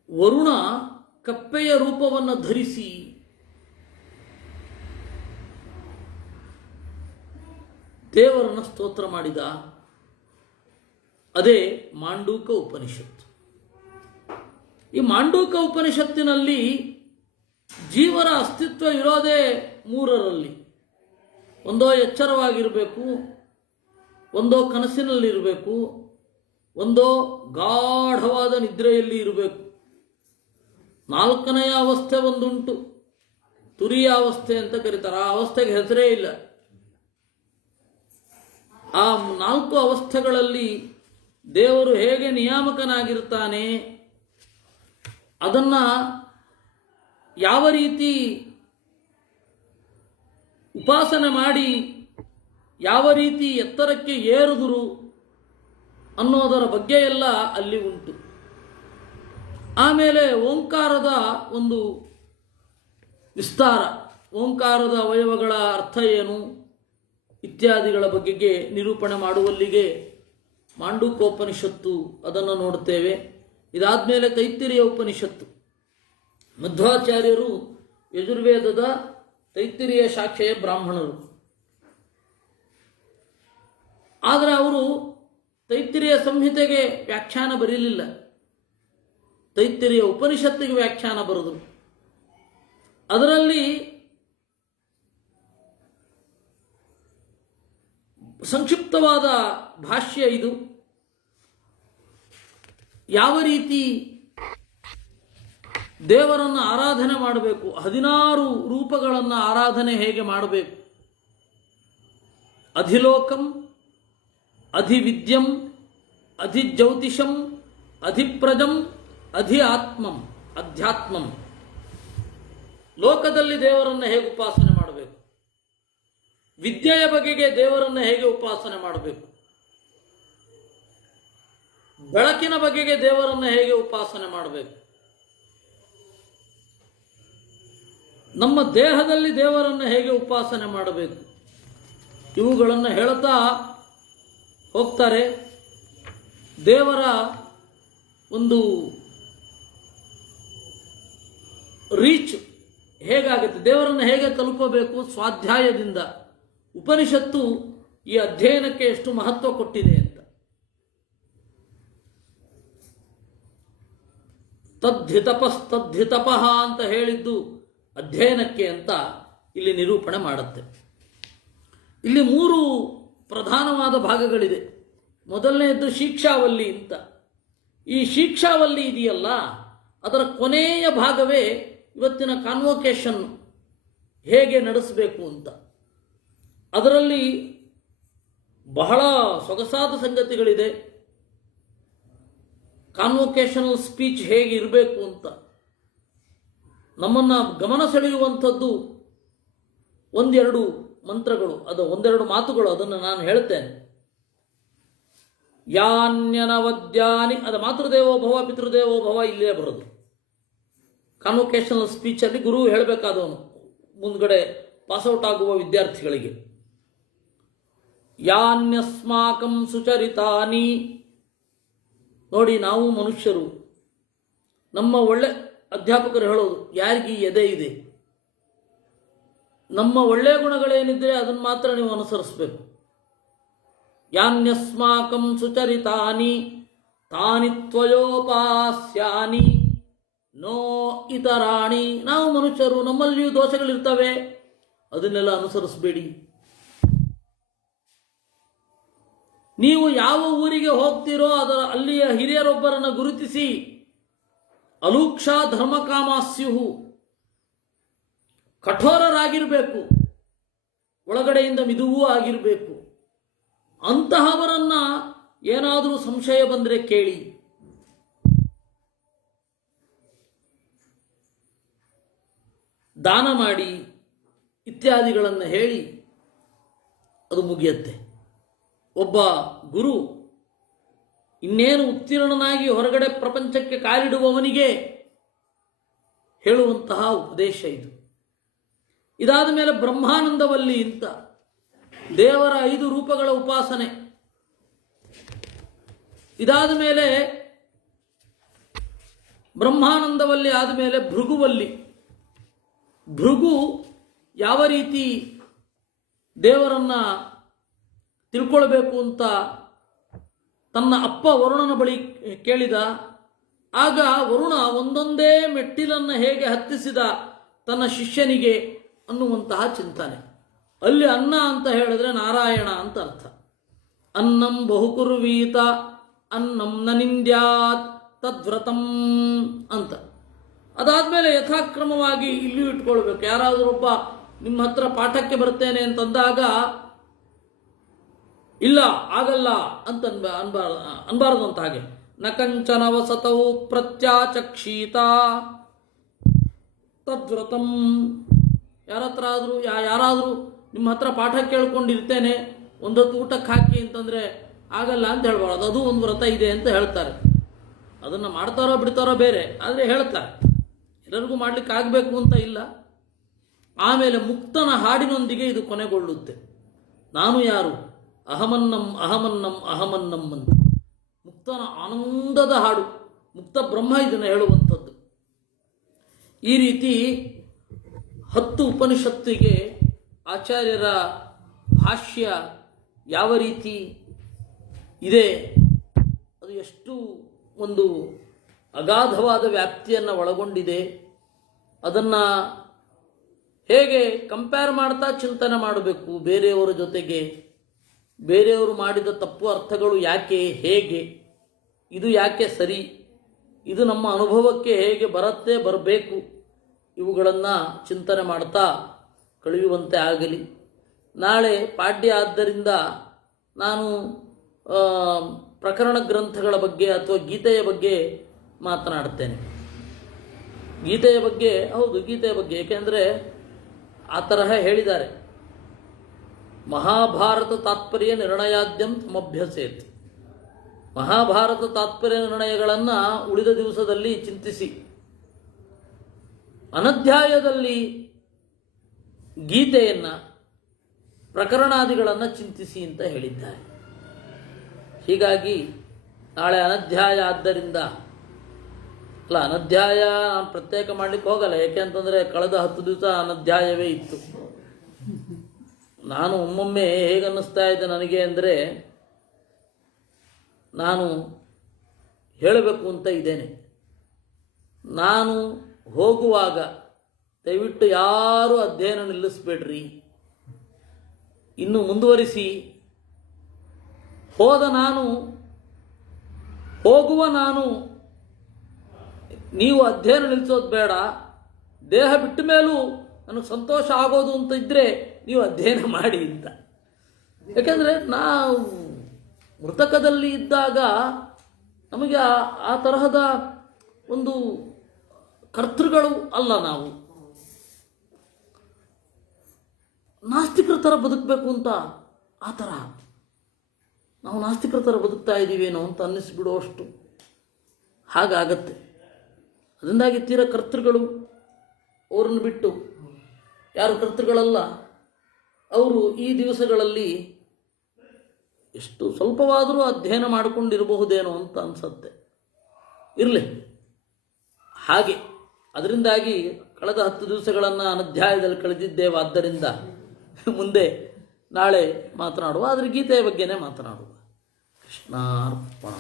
ವರುಣ ಕಪ್ಪೆಯ ರೂಪವನ್ನು ಧರಿಸಿ ದೇವರನ್ನು ಸ್ತೋತ್ರ ಮಾಡಿದ. ಅದೇ ಮಾಂಡೂಕ ಉಪನಿಷತ್ತು. ಈ ಮಾಂಡೂಕ ಉಪನಿಷತ್ತಿನಲ್ಲಿ ಜೀವರ ಅಸ್ತಿತ್ವ ಇರೋದೇ 3ರಲ್ಲಿ. ಒಂದೋ ಎಚ್ಚರವಾಗಿರಬೇಕು, ಒಂದೋ ಕನಸಿನಲ್ಲಿರಬೇಕು, ಒಂದೋ ಗಾಢವಾದ ನಿದ್ರೆಯಲ್ಲಿ ಇರಬೇಕು. 4ನೆಯ ಅವಸ್ಥೆ ಒಂದುಂಟು, ತುರಿಯ ಅವಸ್ಥೆ ಅಂತ ಕರೀತಾರೆ. ಆ ಅವಸ್ಥೆಗೆ ಹೆಸರೇ ಇಲ್ಲ. ಆ 4 ಅವಸ್ಥೆಗಳಲ್ಲಿ ದೇವರು ಹೇಗೆ ನಿಯಾಮಕನಾಗಿರ್ತಾನೆ, ಅದನ್ನು ಯಾವ ರೀತಿ ಉಪಾಸನೆ ಮಾಡಿ ಯಾವ ರೀತಿ ಎತ್ತರಕ್ಕೆ ಏರಿದರು ಅನ್ನೋದರ ಬಗ್ಗೆ ಎಲ್ಲ ಅಲ್ಲಿ ಉಂಟು. ಆಮೇಲೆ ಓಂಕಾರದ ಒಂದು ವಿಸ್ತಾರ, ಓಂಕಾರದ ಅವಯವಗಳ ಅರ್ಥ ಏನು ಇತ್ಯಾದಿಗಳ ಬಗೆಗೆ ನಿರೂಪಣೆ ಮಾಡುವಲ್ಲಿಗೆ ಮಾಂಡೂಕೋಪನಿಷತ್ತು ಅದನ್ನು ನೋಡುತ್ತೇವೆ. ಇದಾದಮೇಲೆ ತೈತ್ತಿರಿಯ ಉಪನಿಷತ್ತು. ಮಧ್ವಾಚಾರ್ಯರು ಯಜುರ್ವೇದದ ತೈತ್ತಿರಿಯ ಶಾಖೆಯ ಬ್ರಾಹ್ಮಣರು. ಆದರೆ ಅವರು ತೈತ್ತಿರಿಯ ಸಂಹಿತೆಗೆ ವ್ಯಾಖ್ಯಾನ ಬರೀಲಿಲ್ಲ, ತೈತ್ತಿರಿಯ ಉಪನಿಷತ್ತಿಗೆ ವ್ಯಾಖ್ಯಾನ ಬರೆದರು. ಅದರಲ್ಲಿ ಸಂಕ್ಷಿಪ್ತವಾದ ಭಾಷ್ಯ ಇದು. ಯಾವ ರೀತಿ ದೇವರನ್ನು ಆರಾಧನೆ ಮಾಡಬೇಕು, 16 ರೂಪಗಳನ್ನು ಆರಾಧನೆ ಹೇಗೆ ಮಾಡಬೇಕು, ಅಧಿಲೋಕಂ, ಅಧಿವಿದ್ಯಂ, ಅಧಿಜ್ಯೋತಿಷಂ, ಅಧಿಪ್ರಜಂ, ಅಧಿ ಆತ್ಮಂ, ಅಧ್ಯಾತ್ಮಂ. ಲೋಕದಲ್ಲಿ ದೇವರನ್ನು ಹೇಗೆ ಉಪಾಸನೆ ಮಾಡಬೇಕು, ವಿದ್ಯೆಯ ಬಗೆಗೆ ದೇವರನ್ನು ಹೇಗೆ ಉಪಾಸನೆ ಮಾಡಬೇಕು, ಬೆಳಕಿನ ಬಗೆಗೆ ದೇವರನ್ನು ಹೇಗೆ ಉಪಾಸನೆ ಮಾಡಬೇಕು, ನಮ್ಮ ದೇಹದಲ್ಲಿ ದೇವರನ್ನು ಹೇಗೆ ಉಪಾಸನೆ ಮಾಡಬೇಕು, ಇವುಗಳನ್ನು ಹೇಳ್ತಾ ಹೋಗ್ತಾರೆ. ದೇವರ ಒಂದು ರೀಚ್ ಹೇಗಾಗುತ್ತೆ, ದೇವರನ್ನು ಹೇಗೆ ತಲುಪಬೇಕು ಸ್ವಾಧ್ಯಾಯದಿಂದ. ಉಪನಿಷತ್ತು ಈ ಅಧ್ಯಯನಕ್ಕೆ ಎಷ್ಟು ಮಹತ್ವ ಕೊಟ್ಟಿದೆ ಅಂತ. ತದ್ಧಿತಪಃ ಅಂತ ಹೇಳಿದ್ದು ಅಧ್ಯಯನಕ್ಕೆ ಅಂತ ಇಲ್ಲಿ ನಿರೂಪಣೆ ಮಾಡುತ್ತೆ. ಇಲ್ಲಿ 3 ಪ್ರಧಾನವಾದ ಭಾಗಗಳಿದೆ. ಮೊದಲನೆಯದ್ದು ಶಿಕ್ಷಾವಲ್ಲಿ ಅಂತ. ಈ ಶಿಕ್ಷಾವಲ್ಲಿ ಇದೆಯಲ್ಲ, ಅದರ ಕೊನೆಯ ಭಾಗವೇ ಇವತ್ತಿನ ಕಾನ್ವೊಕೇಶನ್ ಹೇಗೆ ನಡೆಸಬೇಕು ಅಂತ. ಅದರಲ್ಲಿ ಬಹಳ ಸೊಗಸಾದ ಸಂಗತಿಗಳಿದೆ. ಕಾನ್ವೊಕೇಶನಲ್ ಸ್ಪೀಚ್ ಹೇಗೆ ಇರಬೇಕು ಅಂತ ನಮ್ಮನ್ನು ಗಮನ ಸೆಳೆಯುವಂಥದ್ದು ಒಂದೆರಡು ಮಂತ್ರಗಳು, ಅದು ಒಂದೆರಡು ಮಾತುಗಳು. ಅದನ್ನು ನಾನು ಹೇಳ್ತೇನೆ. ಯಾನ್ಯನವದ್ಯಾನಿ, ಅದು ಮಾತೃದೇವೋಭವ ಪಿತೃದೇವೋಭವ ಇಲ್ಲೇ ಬರೋದು. ಕಾನ್ವೊಕೇಶನಲ್ ಸ್ಪೀಚಲ್ಲಿ ಗುರು ಹೇಳಬೇಕಾದವನು ಮುಂದ್ಗಡೆ ಪಾಸ್ಔಟ್ ಆಗುವ ವಿದ್ಯಾರ್ಥಿಗಳಿಗೆ. ಯಾನ್ಯಸ್ಮಾಕಂ ಸುಚರಿತಾನಿ, ನೋಡಿ ನಾವು ಮನುಷ್ಯರು, ನಮ್ಮ ಒಳ್ಳೆ ಅಧ್ಯಾಪಕರು ಹೇಳೋದು ಯಾರಿಗೆ ಎದೆ ಇದೆ, ನಮ್ಮ ಒಳ್ಳೆಯ ಗುಣಗಳೇನಿದ್ರೆ ಅದನ್ನು ಮಾತ್ರ ನೀವು ಅನುಸರಿಸಬೇಕು. ಯಾನ್ಯಸ್ಮಾಕಂ ಸುಚರಿತಾನಿ ತಾನಿ ತ್ವಯೋಪಾಸ್ಯಾನಿ ನೋ ಇತರಾಣಿ. ನಾವು ಮನುಷ್ಯರು, ನಮ್ಮಲ್ಲಿಯೂ ದೋಷಗಳಿರ್ತವೆ, ಅದನ್ನೆಲ್ಲ ಅನುಸರಿಸಬೇಡಿ. ನೀವು ಯಾವ ಊರಿಗೆ ಹೋಗ್ತೀರೋ ಅಲ್ಲಿಯ ಹಿರಿಯರೊಬ್ಬರನ್ನು ಗುರುತಿಸಿ. ಅಲೂಕ್ಷ ಧರ್ಮಕಾಮಾಸ್ಯುಹು, ಕಠೋರರಾಗಿರಬೇಕು, ಒಳಗಡೆಯಿಂದ ಮಿದುವೂ ಆಗಿರಬೇಕು. ಅಂತಹವರನ್ನ ಏನಾದರೂ ಸಂಶಯ ಬಂದರೆ ಕೇಳಿ. ದಾನ ಮಾಡಿ ಇತ್ಯಾದಿಗಳನ್ನು ಹೇಳಿ ಅದು ಮುಗಿಯುತ್ತೆ. ಒಬ್ಬ ಗುರು ಇನ್ನೇನು ಉತ್ತೀರ್ಣನಾಗಿ ಹೊರಗಡೆ ಪ್ರಪಂಚಕ್ಕೆ ಕಾಲಿಡುವವನಿಗೆ ಹೇಳುವಂತಹ ಉಪದೇಶ ಇದು. ಇದಾದ ಮೇಲೆ ಬ್ರಹ್ಮಾನಂದವಲ್ಲಿ ಅಂತ ದೇವರ 5 ರೂಪಗಳ ಉಪಾಸನೆ. ಇದಾದ ಮೇಲೆ ಬ್ರಹ್ಮಾನಂದವಲ್ಲಿ ಆದಮೇಲೆ ಭೃಗುವಲ್ಲಿ. ಭೃಗು ಯಾವ ರೀತಿ ದೇವರನ್ನ ತಿಳ್ಕೊಳ್ಬೇಕು ಅಂತ ತನ್ನ ಅಪ್ಪ ವರುಣನ ಬಳಿ ಕೇಳಿದ. ಆಗ ವರುಣ ಒಂದೊಂದೇ ಮೆಟ್ಟಿಲನ್ನು ಹೇಗೆ ಹತ್ತಿಸಿದ ತನ್ನ ಶಿಷ್ಯನಿಗೆ ಅನ್ನುವಂತಹ ಚಿಂತನೆ. ಅಲ್ಲಿ ಅನ್ನ ಅಂತ ಹೇಳಿದ್ರೆ ನಾರಾಯಣ ಅಂತ ಅರ್ಥ. ಅನ್ನಂ ಬಹುಕುರ್ವೀತ ಅನ್ನಂ ನ ನಿಂದ್ಯಾತ್ ತದ್ವ್ರತಂ ಅಂತ. ಅದಾದ್ಮೇಲೆ ಯಥಾಕ್ರಮವಾಗಿ ಇಲ್ಲಿಯೂ ಇಟ್ಕೊಳ್ಬೇಕು. ಯಾರಾದರೂ ಒಬ್ಬ ನಿಮ್ಮ ಹತ್ರ ಪಾಠಕ್ಕೆ ಬರ್ತೇನೆ ಅಂತಂದಾಗ ಇಲ್ಲ ಆಗಲ್ಲ ಅಂತ ಅನ್ಬಾರದು ಅಂತ. ಹಾಗೆ ನ ಕಂಚನ ವಸತೌ ಪ್ರತ್ಯಾಚಕ್ಷೀತ ತದ್ವ್ರತಂ. ಯಾರಾದರೂ ನಿಮ್ಮ ಹತ್ರ ಪಾಠ ಕೇಳ್ಕೊಂಡಿರ್ತೇನೆ, ಒಂದೊತ್ತು ಊಟಕ್ಕೆ ಹಾಕಿ ಅಂತಂದರೆ ಆಗಲ್ಲ ಅಂತ ಹೇಳ್ಬಾರ್ದು. ಅದು ಒಂದು ವ್ರತ ಇದೆ ಅಂತ ಹೇಳ್ತಾರೆ. ಅದನ್ನು ಮಾಡ್ತಾರೋ ಬಿಡ್ತಾರೋ ಬೇರೆ, ಆದರೆ ಹೇಳ್ತಾರೆ. ಎಲ್ಲರಿಗೂ ಮಾಡಲಿಕ್ಕೆ ಆಗಬೇಕು ಅಂತ ಇಲ್ಲ. ಆಮೇಲೆ ಮುಕ್ತನ ಹಾಡಿನೊಂದಿಗೆ ಇದು ಕೊನೆಗೊಳ್ಳುತ್ತೆ. ನಾನು ಯಾರು? ಅಹಮನ್ನಂ ಅಹಮನ್ನಂ ಅಹಮನ್ನಂ ಅಂತ ಮುಕ್ತನ ಆನಂದದ ಹಾಡು. ಮುಕ್ತ ಬ್ರಹ್ಮ ಇದನ್ನು ಹೇಳುವಂಥದ್ದು. ಈ ರೀತಿ 10 ಉಪನಿಷತ್ತಿಗೆ ಆಚಾರ್ಯರ ಭಾಷ್ಯ ಯಾವ ರೀತಿ ಇದೆ, ಅದು ಎಷ್ಟು ಒಂದು ಅಗಾಧವಾದ ವ್ಯಾಪ್ತಿಯನ್ನು ಒಳಗೊಂಡಿದೆ, ಅದನ್ನು ಹೇಗೆ ಕಂಪೇರ್ ಮಾಡ್ತಾ ಚಿಂತನೆ ಮಾಡಬೇಕು ಬೇರೆಯವರ ಜೊತೆಗೆ, ಬೇರೆಯವರು ಮಾಡಿದ ತಪ್ಪು ಅರ್ಥಗಳು ಯಾಕೆ, ಹೇಗೆ, ಇದು ಯಾಕೆ ಸರಿ, ಇದು ನಮ್ಮ ಅನುಭವಕ್ಕೆ ಹೇಗೆ ಬರಬೇಕು, ಇವುಗಳನ್ನು ಚಿಂತನೆ ಮಾಡ್ತಾ ಕಳೆಯುವಂತೆ ಆಗಲಿ. ನಾಳೆ ಪಾಡ್ಯ ಆದ್ದರಿಂದ ನಾನು ಪ್ರಕರಣ ಗ್ರಂಥಗಳ ಬಗ್ಗೆ ಅಥವಾ ಗೀತೆಯ ಬಗ್ಗೆ ಮಾತನಾಡ್ತೇನೆ. ಗೀತೆಯ ಬಗ್ಗೆ, ಹೌದು ಗೀತೆಯ ಬಗ್ಗೆ, ಏಕೆಂದರೆ ಆ ತರಹ ಹೇಳಿದ್ದಾರೆ. ಮಹಾಭಾರತ ತಾತ್ಪರ್ಯ ನಿರ್ಣಯಾದ್ಯಂ ಸಮಭ್ಯಸೇತ್. ಮಹಾಭಾರತ ತಾತ್ಪರ್ಯ ನಿರ್ಣಯಗಳನ್ನು ಉಳಿದ ದಿವಸದಲ್ಲಿ ಚಿಂತಿಸಿ, ಅನಧ್ಯಾಯದಲ್ಲಿ ಗೀತೆಯನ್ನು ಪ್ರಕರಣಾದಿಗಳನ್ನು ಚಿಂತಿಸಿ ಅಂತ ಹೇಳಿದ್ದಾರೆ. ಹೀಗಾಗಿ ನಾಳೆ ಅನಧ್ಯಾಯ ಆದ್ದರಿಂದ, ಅಲ್ಲ ಅನಧ್ಯಾಯ ನಾನು ಪ್ರತ್ಯೇಕ ಮಾಡಲಿಕ್ಕೆ ಹೋಗಲ್ಲ, ಏಕೆಂತಂದರೆ ಕಳೆದ 10 ದಿವಸ ಅನಧ್ಯಾಯವೇ ಇತ್ತು. ನಾನು ಒಮ್ಮೊಮ್ಮೆ ಹೇಗನ್ನಿಸ್ತಾ ಇದೆ ನನಗೆ ಅಂದರೆ, ನಾನು ಹೇಳಬೇಕು ಅಂತ ಇದ್ದೇನೆ. ನಾನು ಹೋಗುವಾಗ ದಯವಿಟ್ಟು ಯಾರೂ ಅಧ್ಯಯನ ನಿಲ್ಲಿಸಬೇಡ್ರಿ, ಇನ್ನು ಮುಂದುವರಿಸಿ. ಹೋಗುವ ನಾನು ನೀವು ಅಧ್ಯಯನ ನಿಲ್ಲಿಸೋದು ಬೇಡ. ದೇಹ ಬಿಟ್ಟ ಮೇಲೂ ನನಗೆ ಸಂತೋಷ ಆಗೋದು ಅಂತ ಇದ್ದರೆ ನೀವು ಅಧ್ಯಯನ ಮಾಡಿ ಅಂತ. ಯಾಕೆಂದರೆ ನಾವು ಮೃತಕದಲ್ಲಿ ಇದ್ದಾಗ ನಮಗೆ ಆ ತರಹದ ಒಂದು ಕರ್ತೃಗಳು ಅಲ್ಲ. ನಾವು ನಾಸ್ತಿಕರ ಥರ ಬದುಕಬೇಕು ಅಂತ, ಆ ಥರ ನಾವು ನಾಸ್ತಿಕರ ಥರ ಬದುಕ್ತಾ ಇದ್ದೀವೇನೋ ಅಂತ ಅನ್ನಿಸ್ಬಿಡುವಷ್ಟು ಹಾಗಾಗತ್ತೆ. ಅದರಿಂದಾಗಿ ತೀರ ಕರ್ತೃಗಳು, ಅವರನ್ನು ಬಿಟ್ಟು ಯಾರು ಕರ್ತೃಗಳಲ್ಲ ಅವರು ಈ ದಿವಸಗಳಲ್ಲಿ ಎಷ್ಟು ಸ್ವಲ್ಪವಾದರೂ ಅಧ್ಯಯನ ಮಾಡಿಕೊಂಡಿರಬಹುದೇನೋ ಅಂತ ಅನಿಸುತ್ತೆ. ಇರಲಿ ಹಾಗೆ. ಅದರಿಂದಾಗಿ ಕಳೆದ 10 ದಿವಸಗಳನ್ನು ಅನಧ್ಯಾಯದಲ್ಲಿ ಕಳೆದಿದ್ದೇವೆ. ಆದ್ದರಿಂದ ಮುಂದೆ ನಾಳೆ ಮಾತನಾಡುವ, ಆದರೆ ಗೀತೆಯ ಬಗ್ಗೆನೇ ಮಾತನಾಡುವ. ಕೃಷ್ಣಾರ್ಪಣ.